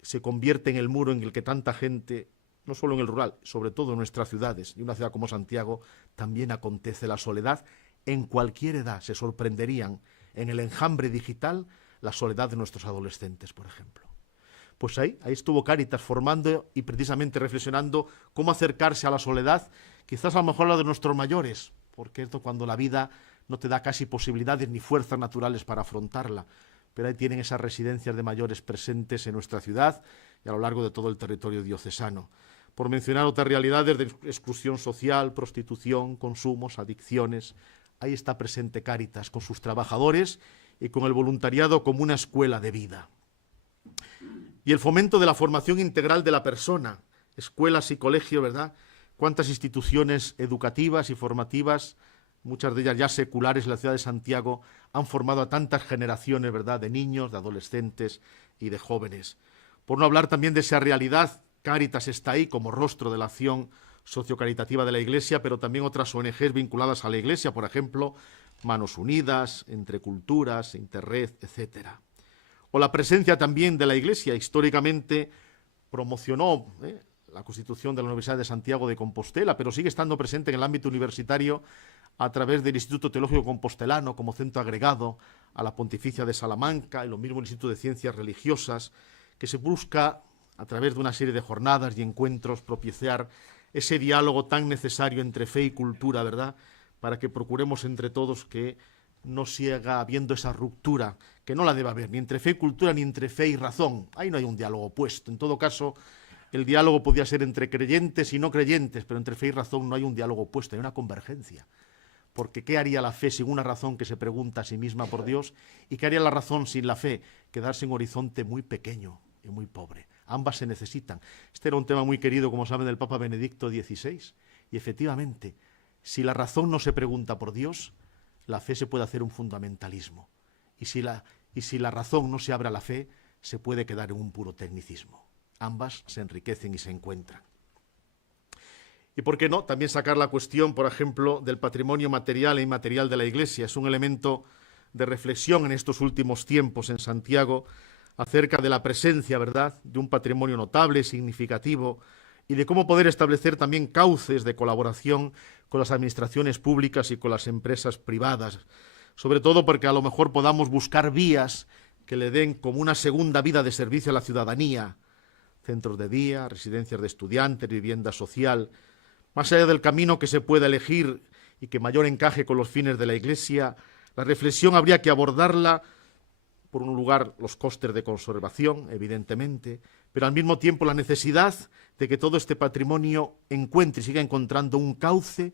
se convierte en el muro en el que tanta gente, no solo en el rural, sobre todo en nuestras ciudades, y una ciudad como Santiago, también acontece la soledad. En cualquier edad se sorprenderían en el enjambre digital la soledad de nuestros adolescentes, por ejemplo. Pues ahí estuvo Cáritas formando y precisamente reflexionando cómo acercarse a la soledad, quizás a lo mejor la de nuestros mayores, porque esto cuando la vida no te da casi posibilidades ni fuerzas naturales para afrontarla, pero ahí tienen esas residencias de mayores presentes en nuestra ciudad y a lo largo de todo el territorio diocesano. Por mencionar otras realidades de exclusión social, prostitución, consumos, adicciones, ahí está presente Cáritas con sus trabajadores y con el voluntariado como una escuela de vida. Y el fomento de la formación integral de la persona, escuelas y colegios, ¿verdad? Cuántas instituciones educativas y formativas, muchas de ellas ya seculares en la ciudad de Santiago, han formado a tantas generaciones, ¿verdad?, de niños, de adolescentes y de jóvenes. Por no hablar también de esa realidad, Cáritas está ahí como rostro de la acción sociocaritativa de la Iglesia, pero también otras ONGs vinculadas a la Iglesia, por ejemplo, Manos Unidas, Entre Culturas, Interred, etcétera. O la presencia también de la Iglesia, históricamente promocionó la constitución de la Universidad de Santiago de Compostela, pero sigue estando presente en el ámbito universitario a través del Instituto Teológico Compostelano como centro agregado a la Pontificia de Salamanca y lo mismo el Instituto de Ciencias Religiosas, que se busca a través de una serie de jornadas y encuentros propiciar ese diálogo tan necesario entre fe y cultura, ¿verdad?, para que procuremos entre todos que no siga habiendo esa ruptura, que no la debe haber, ni entre fe y cultura, ni entre fe y razón. Ahí no hay un diálogo opuesto. En todo caso, el diálogo podría ser entre creyentes y no creyentes, pero entre fe y razón no hay un diálogo opuesto, hay una convergencia. Porque ¿qué haría la fe sin una razón que se pregunta a sí misma por Dios? ¿Y qué haría la razón sin la fe? Quedarse en un horizonte muy pequeño y muy pobre. Ambas se necesitan. Este era un tema muy querido, como saben, del Papa Benedicto XVI. Y efectivamente, si la razón no se pregunta por Dios, la fe se puede hacer un fundamentalismo. Y si la razón no se abre a la fe, se puede quedar en un puro tecnicismo. Ambas se enriquecen y se encuentran. Y por qué no, también sacar la cuestión, por ejemplo, del patrimonio material e inmaterial de la Iglesia. Es un elemento de reflexión en estos últimos tiempos en Santiago acerca de la presencia, ¿verdad?, de un patrimonio notable, significativo, y de cómo poder establecer también cauces de colaboración con las administraciones públicas y con las empresas privadas, sobre todo porque a lo mejor podamos buscar vías que le den como una segunda vida de servicio a la ciudadanía, centros de día, residencias de estudiantes, vivienda social, Más allá del camino que se pueda elegir y que mayor encaje con los fines de la Iglesia, la reflexión habría que abordarla, por un lugar, los costes de conservación, evidentemente, pero al mismo tiempo la necesidad de que todo este patrimonio encuentre y siga encontrando un cauce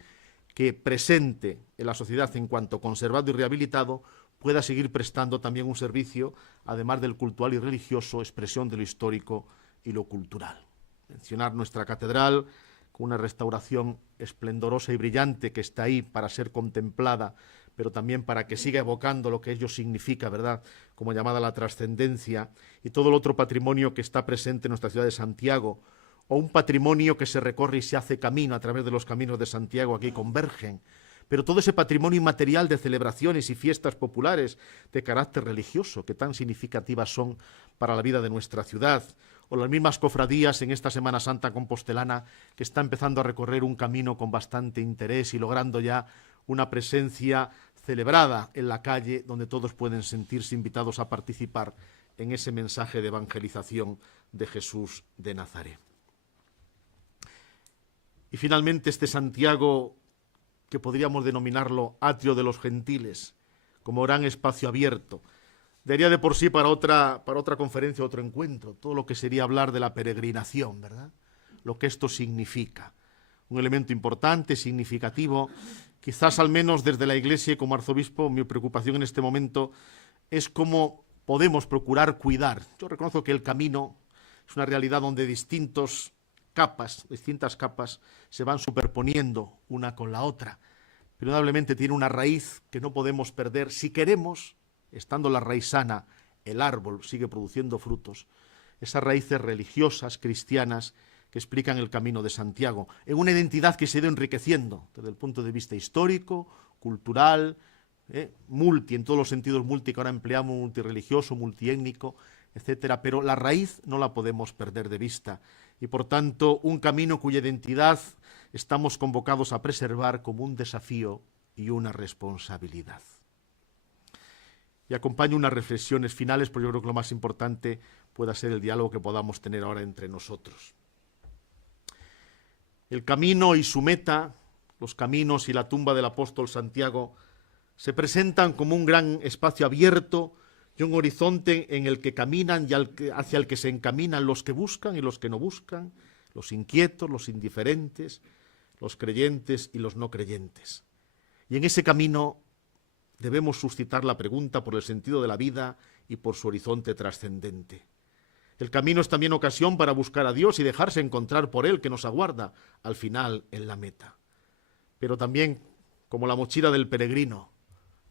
que presente en la sociedad en cuanto conservado y rehabilitado pueda seguir prestando también un servicio, además del cultural y religioso, expresión de lo histórico y lo cultural. Mencionar nuestra catedral con una restauración esplendorosa y brillante que está ahí para ser contemplada, pero también para que siga evocando lo que ello significa, ¿verdad?, como llamada la trascendencia, y todo el otro patrimonio que está presente en nuestra ciudad de Santiago, o un patrimonio que se recorre y se hace camino a través de los caminos de Santiago, aquí convergen, pero todo ese patrimonio inmaterial de celebraciones y fiestas populares de carácter religioso que tan significativas son para la vida de nuestra ciudad, o las mismas cofradías en esta Semana Santa compostelana que está empezando a recorrer un camino con bastante interés y logrando ya una presencia celebrada en la calle donde todos pueden sentirse invitados a participar en ese mensaje de evangelización de Jesús de Nazaret. Y finalmente este Santiago, que podríamos denominarlo atrio de los gentiles, como gran espacio abierto, daría de por sí para otra conferencia, otro encuentro, todo lo que sería hablar de la peregrinación, ¿verdad? Lo que esto significa. Un elemento importante, significativo. Quizás al menos desde la Iglesia y como arzobispo mi preocupación en este momento es cómo podemos procurar cuidar. Yo reconozco que el camino es una realidad donde distintas capas se van superponiendo una con la otra, pero indudablemente tiene una raíz que no podemos perder si queremos, estando la raíz sana, el árbol sigue produciendo frutos, esas raíces religiosas, cristianas, que explican el camino de Santiago, en una identidad que se ha ido enriqueciendo desde el punto de vista histórico, cultural, multi, en todos los sentidos multi que ahora empleamos, multirreligioso, multiétnico, etcétera, pero la raíz no la podemos perder de vista y por tanto un camino cuya identidad estamos convocados a preservar como un desafío y una responsabilidad. Y acompaño unas reflexiones finales, porque yo creo que lo más importante pueda ser el diálogo que podamos tener ahora entre nosotros. El camino y su meta, los caminos y la tumba del apóstol Santiago, se presentan como un gran espacio abierto y un horizonte en el que caminan y hacia el que se encaminan los que buscan y los que no buscan, los inquietos, los indiferentes, los creyentes y los no creyentes. Y en ese camino debemos suscitar la pregunta por el sentido de la vida y por su horizonte trascendente. El camino es también ocasión para buscar a Dios y dejarse encontrar por Él, que nos aguarda al final en la meta. Pero también, como la mochila del peregrino,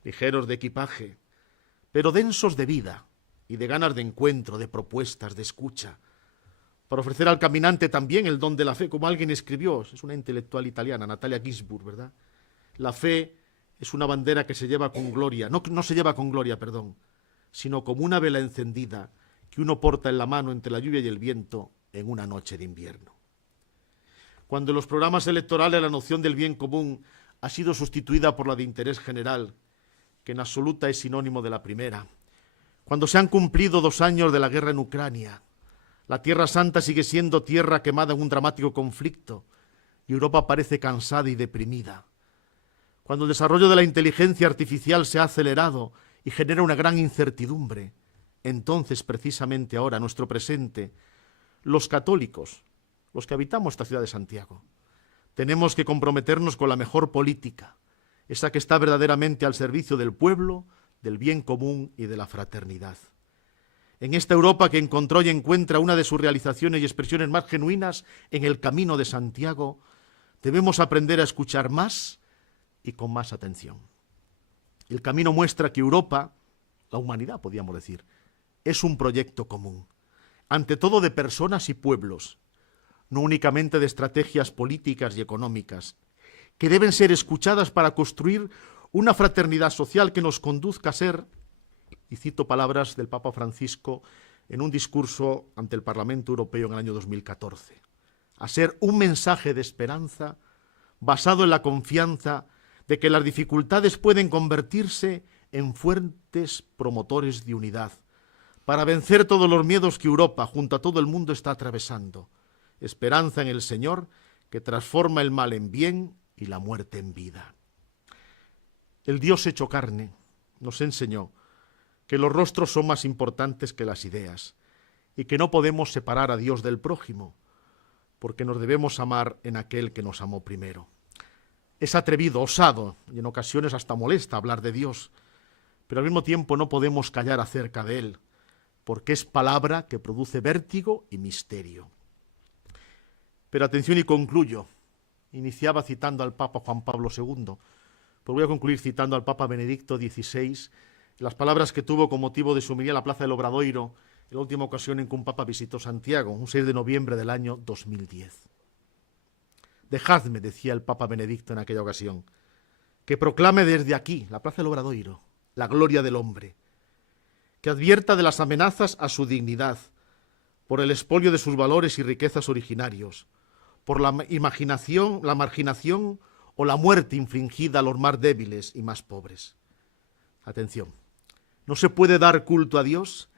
ligeros de equipaje, pero densos de vida y de ganas de encuentro, de propuestas, de escucha, para ofrecer al caminante también el don de la fe, como alguien escribió, es una intelectual italiana, Natalia Ginzburg, ¿verdad? La fe es una bandera que se lleva con gloria, no se lleva con gloria, sino como una vela encendida que uno porta en la mano entre la lluvia y el viento en una noche de invierno. Cuando en los programas electorales la noción del bien común ha sido sustituida por la de interés general, que en absoluta es sinónimo de la primera, cuando se han cumplido 2 años de la guerra en Ucrania, la Tierra Santa sigue siendo tierra quemada en un dramático conflicto y Europa parece cansada y deprimida, cuando el desarrollo de la inteligencia artificial se ha acelerado y genera una gran incertidumbre, entonces, precisamente ahora, nuestro presente, los católicos, los que habitamos esta ciudad de Santiago, tenemos que comprometernos con la mejor política, esa que está verdaderamente al servicio del pueblo, del bien común y de la fraternidad. En esta Europa que encontró y encuentra una de sus realizaciones y expresiones más genuinas en el camino de Santiago, debemos aprender a escuchar más y con más atención. El camino muestra que Europa, la humanidad podríamos decir, es un proyecto común, ante todo de personas y pueblos, no únicamente de estrategias políticas y económicas, que deben ser escuchadas para construir una fraternidad social que nos conduzca a ser, y cito palabras del Papa Francisco en un discurso ante el Parlamento Europeo en el año 2014, a ser un mensaje de esperanza basado en la confianza de que las dificultades pueden convertirse en fuertes promotores de unidad, para vencer todos los miedos que Europa, junto a todo el mundo, está atravesando. Esperanza en el Señor, que transforma el mal en bien y la muerte en vida. El Dios hecho carne nos enseñó que los rostros son más importantes que las ideas y que no podemos separar a Dios del prójimo, porque nos debemos amar en aquel que nos amó primero. Es atrevido, osado y en ocasiones hasta molesta hablar de Dios, pero al mismo tiempo no podemos callar acerca de Él, porque es palabra que produce vértigo y misterio. Pero atención y concluyo. Iniciaba citando al Papa Juan Pablo II, pero voy a concluir citando al Papa Benedicto XVI, las palabras que tuvo con motivo de su homilía en la Plaza del Obradoiro, en la última ocasión en que un Papa visitó Santiago, un 6 de noviembre del año 2010. Dejadme, decía el Papa Benedicto en aquella ocasión, que proclame desde aquí, la Plaza del Obradoiro, la gloria del hombre, que advierta de las amenazas a su dignidad, por el expolio de sus valores y riquezas originarios, por la marginación o la muerte infligida a los más débiles y más pobres. Atención, no se puede dar culto a Dios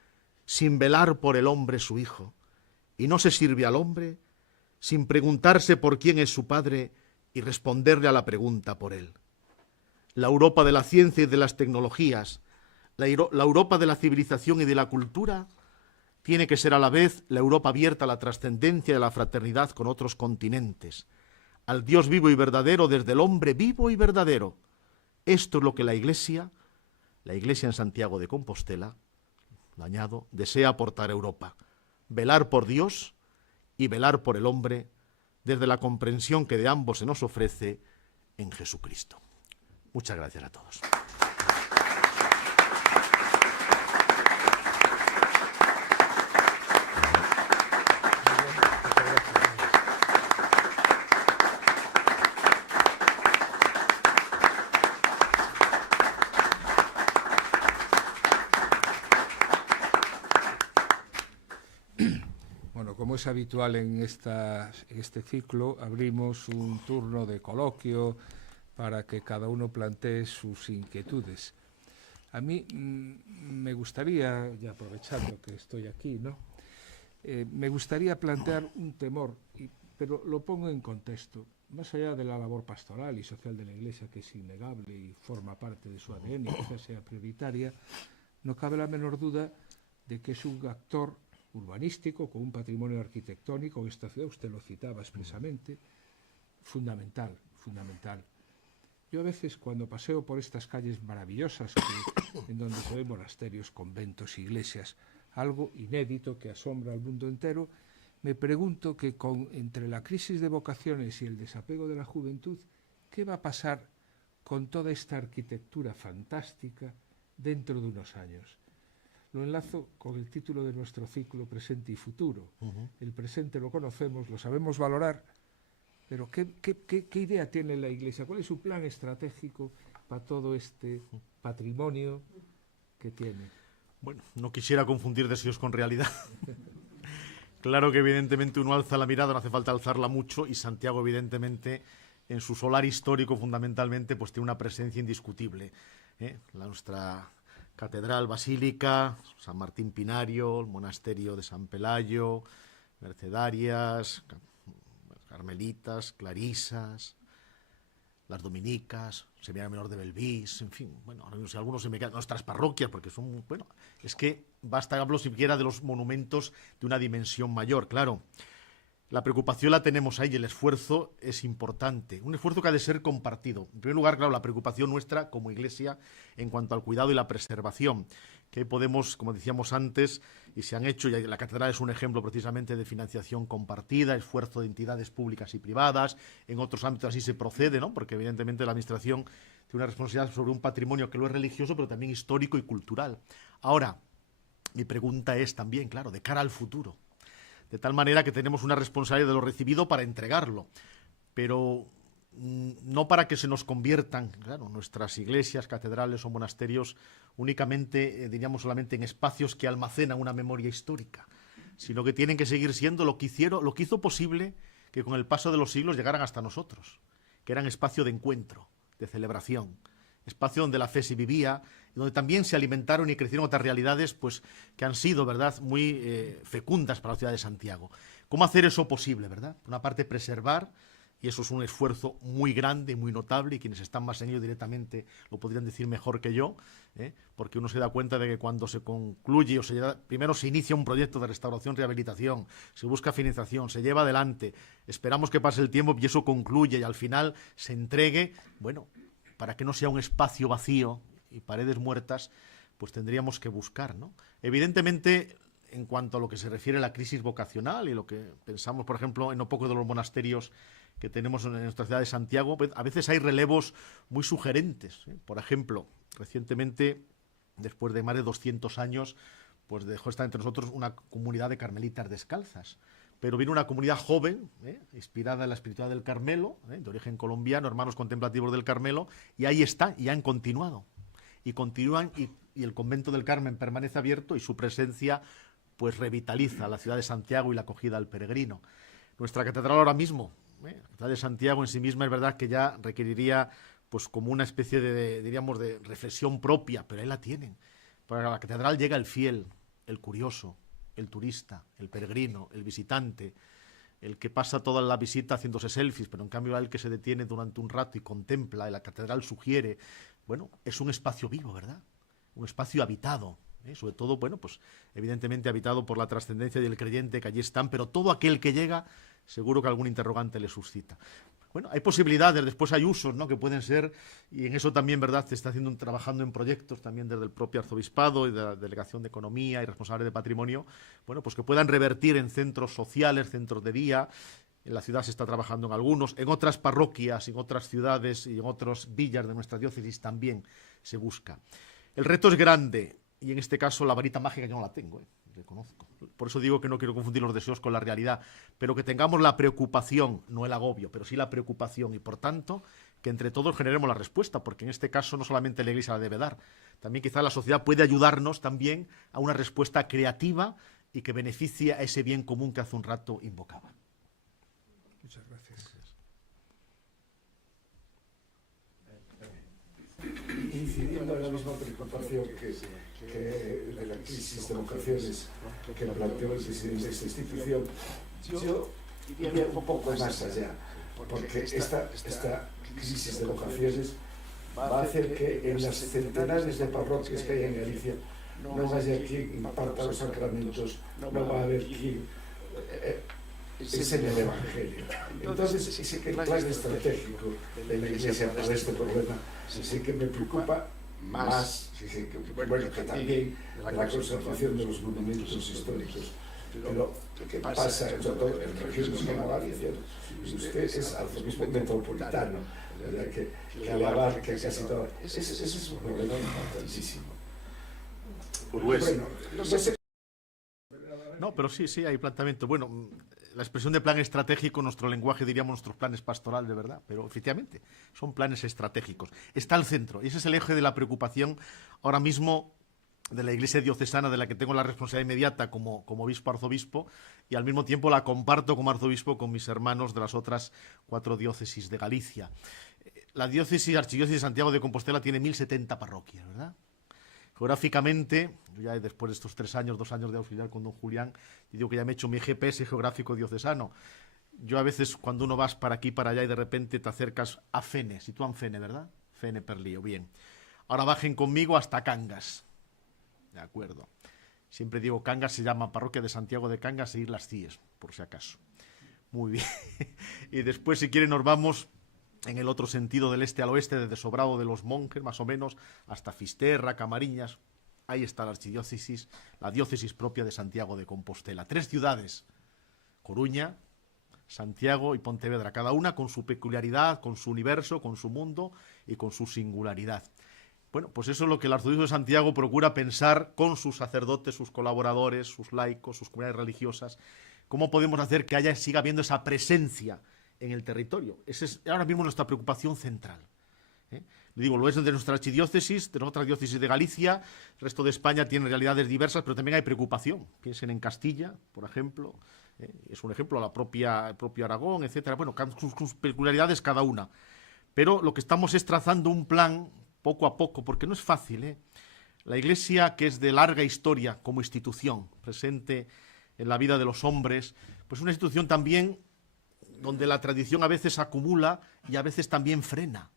sin velar por el hombre su hijo, y no se sirve al hombre sin preguntarse por quién es su padre y responderle a la pregunta por él. La Europa de la ciencia y de las tecnologías, la Europa de la civilización y de la cultura, tiene que ser a la vez la Europa abierta a la trascendencia y a la fraternidad con otros continentes, al Dios vivo y verdadero desde el hombre vivo y verdadero. Esto es lo que la Iglesia en Santiago de Compostela, lo añado, desea aportar a Europa, velar por Dios y velar por el hombre desde la comprensión que de ambos se nos ofrece en Jesucristo. Muchas gracias a todos. Como es habitual en este ciclo, abrimos un turno de coloquio para que cada uno plantee sus inquietudes. A mí me gustaría, y aprovechando que estoy aquí, ¿no? Me gustaría plantear un temor, pero lo pongo en contexto. Más allá de la labor pastoral y social de la Iglesia, que es innegable y forma parte de su ADN y quizás sea prioritaria, no cabe la menor duda de que es un actor urbanístico, con un patrimonio arquitectónico en esta ciudad, usted lo citaba expresamente, fundamental. Yo a veces cuando paseo por estas calles maravillosas en donde se ven monasterios, conventos, iglesias, algo inédito que asombra al mundo entero, me pregunto que entre la crisis de vocaciones y el desapego de la juventud, ¿qué va a pasar con toda esta arquitectura fantástica dentro de unos años? Lo enlazo con el título de nuestro ciclo, Presente y Futuro. El presente lo conocemos, lo sabemos valorar, pero ¿qué idea tiene la Iglesia? ¿Cuál es su plan estratégico para todo este patrimonio que tiene? Bueno, no quisiera confundir deseos con realidad. Claro que evidentemente uno alza la mirada, no hace falta alzarla mucho, y Santiago evidentemente en su solar histórico fundamentalmente pues tiene una presencia indiscutible. Nuestra catedral, basílica, San Martín Pinario, el monasterio de San Pelayo, Mercedarias, Carmelitas, Clarisas, las Dominicas, Seminario Menor de Belvís, en fin, bueno, ahora mismo si algunos se me quedan, nuestras parroquias, porque son, bueno, es que basta hablo siquiera de los monumentos de una dimensión mayor, claro. La preocupación la tenemos ahí y el esfuerzo es importante. Un esfuerzo que ha de ser compartido. En primer lugar, claro, la preocupación nuestra como Iglesia en cuanto al cuidado y la preservación, que podemos, como decíamos antes, y se han hecho, y la catedral es un ejemplo precisamente de financiación compartida, esfuerzo de entidades públicas y privadas, en otros ámbitos así se procede, ¿no? Porque evidentemente la Administración tiene una responsabilidad sobre un patrimonio que lo es religioso, pero también histórico y cultural. Ahora, mi pregunta es también, claro, de cara al futuro. De tal manera que tenemos una responsabilidad de lo recibido para entregarlo, pero no para que se nos conviertan, claro, nuestras iglesias, catedrales o monasterios únicamente, diríamos solamente en espacios que almacenan una memoria histórica, sino que tienen que seguir siendo lo que hizo posible que con el paso de los siglos llegaran hasta nosotros, que eran espacio de encuentro, de celebración, espacio donde la fe se vivía, y donde también se alimentaron y crecieron otras realidades pues, que han sido, ¿verdad?, muy fecundas para la ciudad de Santiago. ¿Cómo hacer eso posible, verdad? Por una parte, preservar y eso es un esfuerzo muy grande, muy notable, y quienes están más en ello directamente lo podrían decir mejor que yo, porque uno se da cuenta de que cuando se concluye primero se inicia un proyecto de restauración, rehabilitación, se busca financiación, se lleva adelante, esperamos que pase el tiempo y eso concluye y al final se entregue, bueno, para que no sea un espacio vacío y paredes muertas, pues tendríamos que buscar, ¿no? Evidentemente, en cuanto a lo que se refiere a la crisis vocacional y lo que pensamos, por ejemplo, en no pocos de los monasterios que tenemos en nuestra ciudad de Santiago, pues, a veces hay relevos muy sugerentes. Por ejemplo, recientemente, después de más de 200 años, pues dejó estar entre nosotros una comunidad de carmelitas descalzas. Pero vino una comunidad joven, inspirada en la espiritualidad del Carmelo, de origen colombiano, hermanos contemplativos del Carmelo, y ahí está, y han continuado. Y continúan, y el convento del Carmen permanece abierto, y su presencia pues revitaliza la ciudad de Santiago y la acogida al peregrino. Nuestra catedral ahora mismo, la catedral de Santiago en sí misma, es verdad que ya requeriría pues como una especie diríamos, de reflexión propia, pero ahí la tienen. Para la catedral llega el fiel, el curioso, el turista, el peregrino, el visitante, el que pasa toda la visita haciéndose selfies, pero en cambio el que se detiene durante un rato y contempla, y la catedral sugiere, bueno, es un espacio vivo, ¿verdad? Un espacio habitado, sobre todo, bueno, pues evidentemente habitado por la trascendencia del creyente que allí están, pero todo aquel que llega, seguro que algún interrogante le suscita. Bueno, hay posibilidades, después hay usos, ¿no?, que pueden ser, y en eso también, ¿verdad?, se está trabajando en proyectos también desde el propio arzobispado y de la Delegación de Economía y responsable de Patrimonio, bueno, pues que puedan revertir en centros sociales, centros de día. En la ciudad se está trabajando en algunos, en otras parroquias, en otras ciudades y en otras villas de nuestra diócesis también se busca. El reto es grande, y en este caso la varita mágica yo no la tengo, reconozco. Por eso digo que no quiero confundir los deseos con la realidad, pero que tengamos la preocupación, no el agobio, pero sí la preocupación, y por tanto que entre todos generemos la respuesta, porque en este caso no solamente la Iglesia la debe dar, también quizá la sociedad puede ayudarnos también a una respuesta creativa y que beneficie a ese bien común que hace un rato invocaba. Muchas gracias. Incidiendo en la misma preocupación que de la crisis de vocaciones que planteó el presidente de esta institución, yo iría un poco más allá, porque esta crisis de vocaciones va a hacer que en las centenares de parroquias que hay en Galicia no haya quien imparta los sacramentos, no va a haber quien enseñe el Evangelio. Entonces, ese plan estratégico de la Iglesia para este problema sí que me preocupa más, bueno, que también de la conservación de los monumentos históricos. Pero, ¿qué pasa, sobre todo en regiones como Galicia? Usted es arzobispo metropolitano, ¿verdad? Que abarca casi todo. Ese es un problema importantísimo. Bueno, no, pero sí, hay planteamiento. Bueno, la expresión de plan estratégico, nuestro lenguaje diríamos nuestros planes pastorales, de verdad, pero efectivamente son planes estratégicos. Está al centro, y ese es el eje de la preocupación ahora mismo de la Iglesia diocesana, de la que tengo la responsabilidad inmediata como obispo arzobispo, y al mismo tiempo la comparto como arzobispo con mis hermanos de las otras 4 diócesis de Galicia. La archidiócesis de Santiago de Compostela tiene 1070 parroquias, ¿verdad? Geográficamente, ya después de estos 2 años de auxiliar con don Julián, y digo que ya me he hecho mi GPS geográfico diocesano. Yo a veces, cuando uno vas para aquí, para allá, y de repente te acercas a Fene, sitúan Fene, ¿verdad? Fene, Perlío, bien. Ahora bajen conmigo hasta Cangas. De acuerdo. Siempre digo, Cangas se llama Parroquia de Santiago de Cangas e Islas Cíes, por si acaso. Muy bien. Y después, si quieren, nos vamos en el otro sentido, del este al oeste, desde Sobrado de los Monjes, más o menos, hasta Fisterra, Camariñas. Ahí está la archidiócesis, la diócesis propia de Santiago de Compostela. 3 ciudades, Coruña, Santiago y Pontevedra, cada una con su peculiaridad, con su universo, con su mundo y con su singularidad. Bueno, pues eso es lo que el arzobispo de Santiago procura pensar con sus sacerdotes, sus colaboradores, sus laicos, sus comunidades religiosas. ¿Cómo podemos hacer que siga habiendo esa presencia en el territorio? Esa es ahora mismo nuestra preocupación central. Le digo, lo es de nuestra archidiócesis, de otras diócesis de Galicia. El resto de España tiene realidades diversas, pero también hay preocupación. Piensen en Castilla, por ejemplo. Es un ejemplo, el propio Aragón, etcétera. Bueno, sus peculiaridades cada una. Pero lo que estamos es trazando un plan poco a poco, porque no es fácil. La Iglesia, que es de larga historia como institución, presente en la vida de los hombres, pues una institución también donde la tradición a veces acumula y a veces también frena,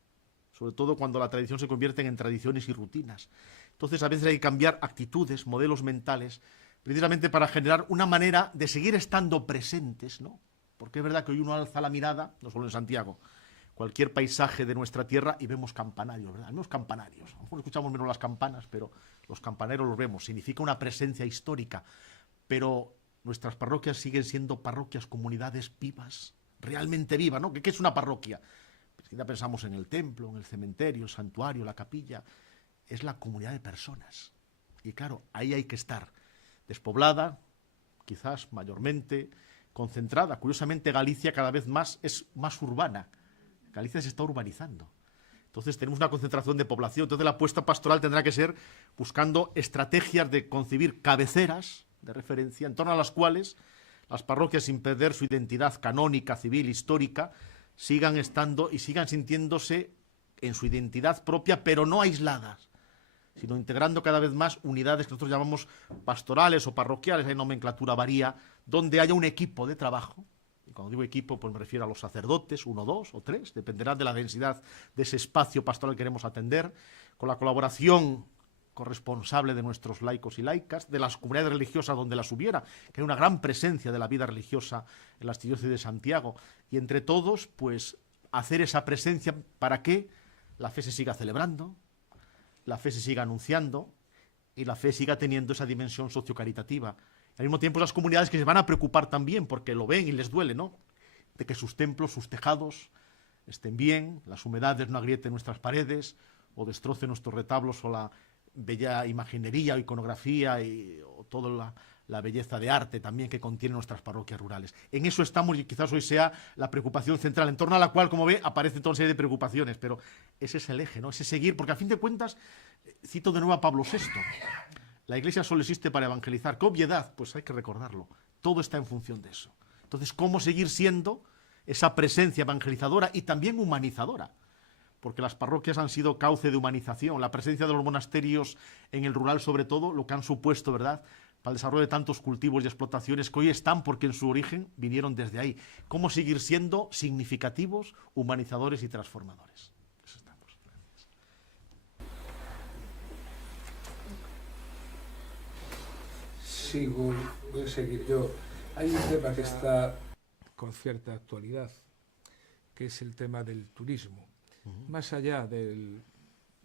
sobre todo cuando la tradición se convierte en tradiciones y rutinas. Entonces a veces hay que cambiar actitudes, modelos mentales, precisamente para generar una manera de seguir estando presentes, ¿no? Porque es verdad que hoy uno alza la mirada, no solo en Santiago, cualquier paisaje de nuestra tierra y vemos campanarios, ¿verdad? Vemos campanarios. A lo mejor escuchamos menos las campanas, pero los campaneros los vemos. Significa una presencia histórica. Pero nuestras parroquias siguen siendo parroquias, comunidades vivas, realmente vivas, ¿no? ¿Qué es una parroquia? Pues ya pensamos en el templo, en el cementerio, el santuario, la capilla. Es la comunidad de personas. Y claro, ahí hay que estar. Despoblada, quizás mayormente, concentrada. Curiosamente, Galicia cada vez más es más urbana. Galicia se está urbanizando. Entonces tenemos una concentración de población. Entonces la apuesta pastoral tendrá que ser buscando estrategias de concebir cabeceras de referencia en torno a las cuales las parroquias, sin perder su identidad canónica, civil, histórica, sigan estando y sigan sintiéndose en su identidad propia, pero no aisladas, sino integrando cada vez más unidades que nosotros llamamos pastorales o parroquiales, la nomenclatura varía, donde haya un equipo de trabajo. Y cuando digo equipo, pues me refiero a los sacerdotes, 1, 2 o 3, dependerá de la densidad de ese espacio pastoral que queremos atender, con la colaboración corresponsable de nuestros laicos y laicas, de las comunidades religiosas donde las hubiera, que hay una gran presencia de la vida religiosa en la archidiócesis de Santiago, y entre todos, pues, hacer esa presencia para que la fe se siga celebrando, la fe se siga anunciando y la fe siga teniendo esa dimensión sociocaritativa. Al mismo tiempo, las comunidades que se van a preocupar también, porque lo ven y les duele, ¿no?, de que sus templos, sus tejados estén bien, las humedades no agrieten nuestras paredes o destrocen nuestros retablos o la bella imaginería o iconografía o toda la belleza de arte también que contienen nuestras parroquias rurales. En eso estamos y quizás hoy sea la preocupación central, en torno a la cual, como ve, aparece toda una serie de preocupaciones, pero ese es el eje, ¿no?, ese seguir, porque a fin de cuentas, cito de nuevo a Pablo VI, la Iglesia solo existe para evangelizar. ¿Qué obviedad? Pues hay que recordarlo. Todo está en función de eso. Entonces, ¿cómo seguir siendo esa presencia evangelizadora y también humanizadora? Porque las parroquias han sido cauce de humanización. La presencia de los monasterios en el rural, sobre todo, lo que han supuesto, ¿verdad?, para el desarrollo de tantos cultivos y explotaciones que hoy están porque en su origen vinieron desde ahí. ¿Cómo seguir siendo significativos, humanizadores y transformadores? Eso estamos. Gracias. Voy a seguir yo. Hay un tema que está con cierta actualidad, que es el tema del turismo. Más allá de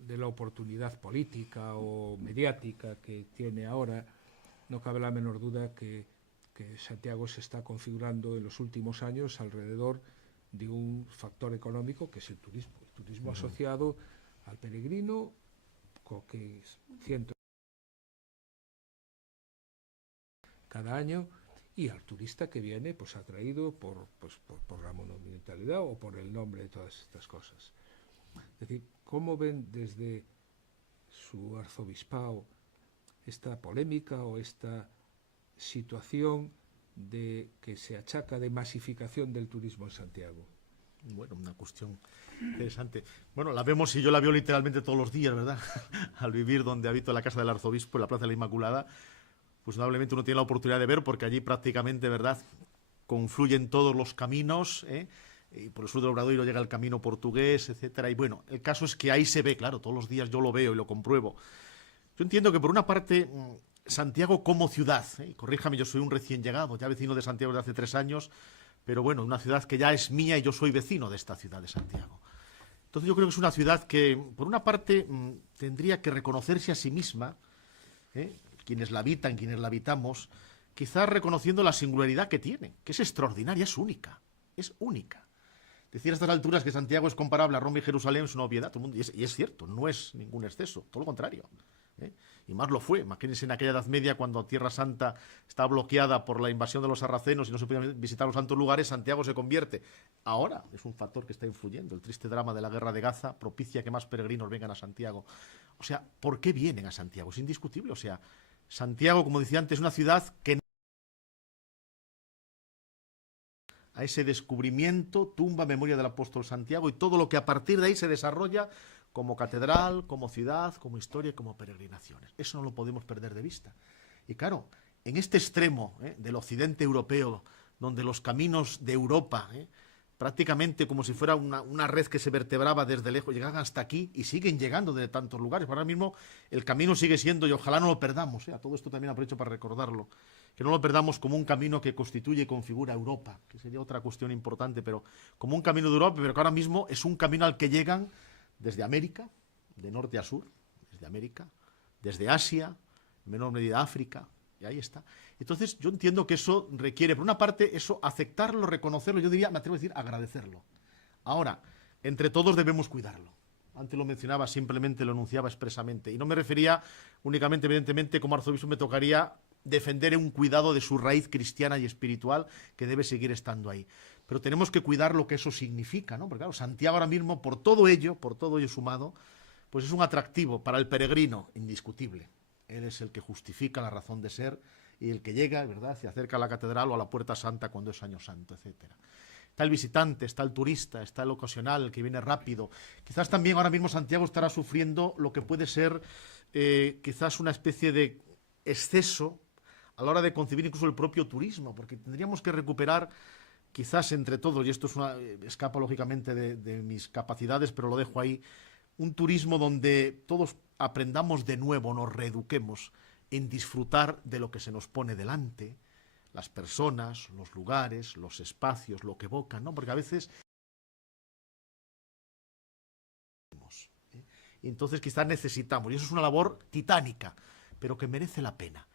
la oportunidad política o mediática que tiene ahora, no cabe la menor duda que Santiago se está configurando en los últimos años alrededor de un factor económico que es el turismo asociado al peregrino, que es cientos cada año, y al turista que viene pues atraído por la monumentalidad o por el nombre de todas estas cosas. Es decir, ¿cómo ven desde su arzobispado esta polémica o esta situación de que se achaca de masificación del turismo en Santiago? Bueno, una cuestión interesante. Bueno, la vemos y yo la veo literalmente todos los días, ¿verdad? Al vivir donde habito en la casa del arzobispo, en la Plaza de la Inmaculada, pues indudablemente uno tiene la oportunidad de ver, porque allí prácticamente, ¿verdad?, confluyen todos los caminos, y por el sur del Obradoiro llega el camino portugués, etcétera. Y bueno, el caso es que ahí se ve, claro, todos los días yo lo veo y lo compruebo. Yo entiendo que por una parte Santiago como ciudad, y corríjame, yo soy un recién llegado, ya vecino de Santiago desde hace 3 años, pero bueno, una ciudad que ya es mía y yo soy vecino de esta ciudad de Santiago. Entonces yo creo que es una ciudad que, por una parte, tendría que reconocerse a sí misma, quienes la habitan, quienes la habitamos, quizás reconociendo la singularidad que tiene, que es extraordinaria, es única, es única. Decir a estas alturas que Santiago es comparable a Roma y Jerusalén es una obviedad, y es cierto, no es ningún exceso, todo lo contrario. Y más lo fue. Imagínense en aquella Edad Media, cuando Tierra Santa está bloqueada por la invasión de los sarracenos y no se podían visitar los santos lugares, Santiago se convierte. Ahora es un factor que está influyendo. El triste drama de la guerra de Gaza propicia que más peregrinos vengan a Santiago. O sea, ¿por qué vienen a Santiago? Es indiscutible. O sea, Santiago, como decía antes, es una ciudad que a ese descubrimiento, tumba, memoria del apóstol Santiago y todo lo que a partir de ahí se desarrolla como catedral, como ciudad, como historia y como peregrinaciones. Eso no lo podemos perder de vista. Y claro, en este extremo del occidente europeo, donde los caminos de Europa prácticamente como si fuera una red que se vertebraba desde lejos, llegaban hasta aquí y siguen llegando de tantos lugares. Ahora mismo el camino sigue siendo, y ojalá no lo perdamos, a todo esto también aprovecho para recordarlo, que no lo perdamos como un camino que constituye y configura Europa, que sería otra cuestión importante, pero como un camino de Europa, pero que ahora mismo es un camino al que llegan desde América, de norte a sur, desde América, desde Asia, en menor medida África, y ahí está. Entonces yo entiendo que eso requiere, por una parte, eso, aceptarlo, reconocerlo, yo diría, me atrevo a decir, agradecerlo. Ahora, entre todos debemos cuidarlo. Antes lo mencionaba, simplemente lo enunciaba expresamente, y no me refería únicamente, evidentemente, como arzobispo me tocaría defender un cuidado de su raíz cristiana y espiritual que debe seguir estando ahí. Pero tenemos que cuidar lo que eso significa, ¿no? Porque claro, Santiago ahora mismo, por todo ello sumado, pues es un atractivo para el peregrino indiscutible. Él es el que justifica la razón de ser y el que llega, ¿verdad?, se acerca a la catedral o a la Puerta Santa cuando es Año Santo, etcétera. Está el visitante, está el turista, está el ocasional, el que viene rápido. Quizás también ahora mismo Santiago estará sufriendo lo que puede ser quizás una especie de exceso a la hora de concebir incluso el propio turismo, porque tendríamos que recuperar quizás entre todos, y esto escapa lógicamente de mis capacidades, pero lo dejo ahí, un turismo donde todos aprendamos de nuevo, nos reeduquemos en disfrutar de lo que se nos pone delante, las personas, los lugares, los espacios, lo que evocan, ¿no? Porque a veces... Y entonces quizás necesitamos, y eso es una labor titánica, pero que merece la pena.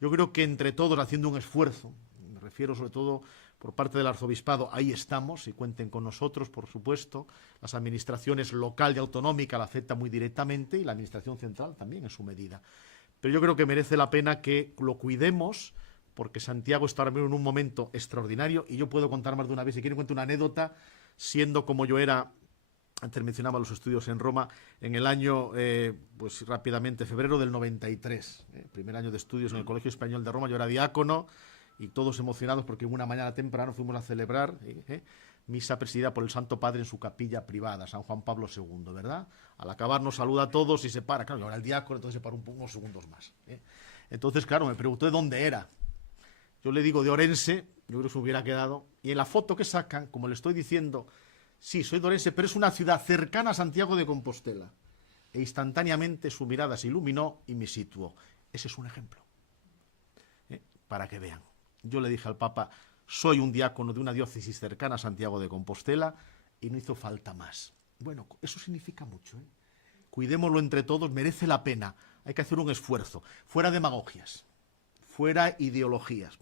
Yo creo que entre todos, haciendo un esfuerzo, me refiero sobre todo por parte del arzobispado, ahí estamos, y cuenten con nosotros, por supuesto, las administraciones local y autonómica la aceptan muy directamente, y la administración central también en su medida. Pero yo creo que merece la pena que lo cuidemos, porque Santiago está ahora mismo en un momento extraordinario, y yo puedo contar más de una vez, si quieren cuento una anécdota, siendo como yo era, antes mencionaba los estudios en Roma, en el año, pues rápidamente, febrero del 93, primer año de estudios en el Colegio Español de Roma, yo era diácono, y todos emocionados porque una mañana temprano fuimos a celebrar misa presidida por el Santo Padre en su capilla privada, San Juan Pablo II, ¿verdad? Al acabar nos saluda a todos y se para, claro, yo era el diácono, entonces se para unos segundos más. Entonces, claro, me preguntó de dónde era. Yo le digo de Orense, yo creo que se hubiera quedado, y en la foto que sacan, como le estoy diciendo, sí, soy de Orense, pero es una ciudad cercana a Santiago de Compostela, e instantáneamente su mirada se iluminó y me situó. Ese es un ejemplo, para que vean. Yo le dije al Papa, soy un diácono de una diócesis cercana a Santiago de Compostela y no hizo falta más. Bueno, eso significa mucho, ¿eh? Cuidémoslo entre todos, merece la pena. Hay que hacer un esfuerzo, fuera demagogias, fuera ideologías,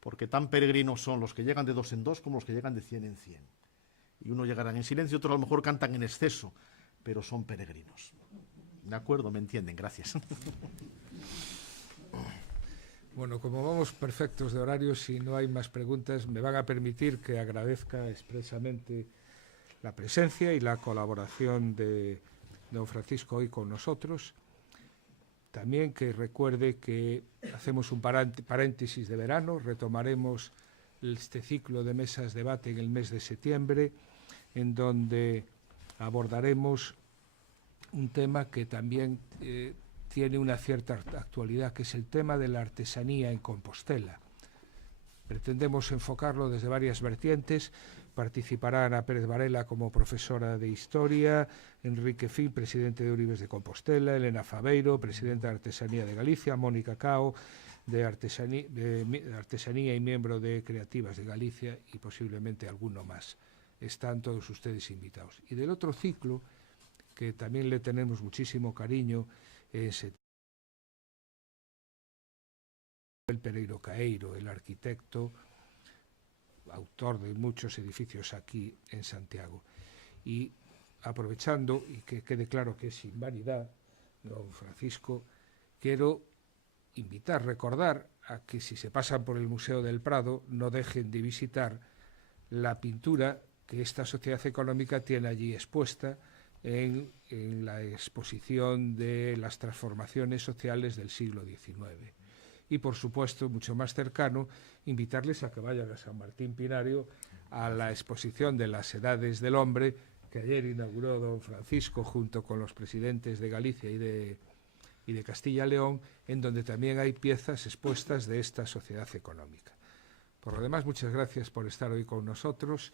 porque tan peregrinos son los que llegan de 2 en 2 como los que llegan de 100 en 100. Y unos llegarán en silencio, otros a lo mejor cantan en exceso, pero son peregrinos. ¿De acuerdo? ¿Me entienden? Gracias. Bueno, como vamos perfectos de horario, si no hay más preguntas, me van a permitir que agradezca expresamente la presencia y la colaboración de don Francisco hoy con nosotros. También que recuerde que hacemos un paréntesis de verano, retomaremos este ciclo de mesas debate en el mes de septiembre, en donde abordaremos un tema que también tiene una cierta actualidad, que es el tema de la artesanía en Compostela. Pretendemos enfocarlo desde varias vertientes. Participará Ana Pérez Varela como profesora de Historia, Enrique Fin, presidente de Uribes de Compostela, Elena Fabeiro, presidenta de Artesanía de Galicia, Mónica Cao, de Artesanía y miembro de Creativas de Galicia, y posiblemente alguno más. Están todos ustedes invitados. Y del otro ciclo, que también le tenemos muchísimo cariño, es el Pereiro Caeiro, el arquitecto, autor de muchos edificios aquí en Santiago. Y aprovechando, y que quede claro que es sin vanidad, don Francisco, quiero recordar a que si se pasan por el Museo del Prado, no dejen de visitar la pintura que esta sociedad económica tiene allí expuesta en la exposición de las transformaciones sociales del siglo XIX. Y, por supuesto, mucho más cercano, invitarles a que vayan a San Martín Pinario a la exposición de las edades del hombre, que ayer inauguró don Francisco junto con los presidentes de Galicia y de Castilla y León, en donde también hay piezas expuestas de esta sociedad económica. Por lo demás, muchas gracias por estar hoy con nosotros.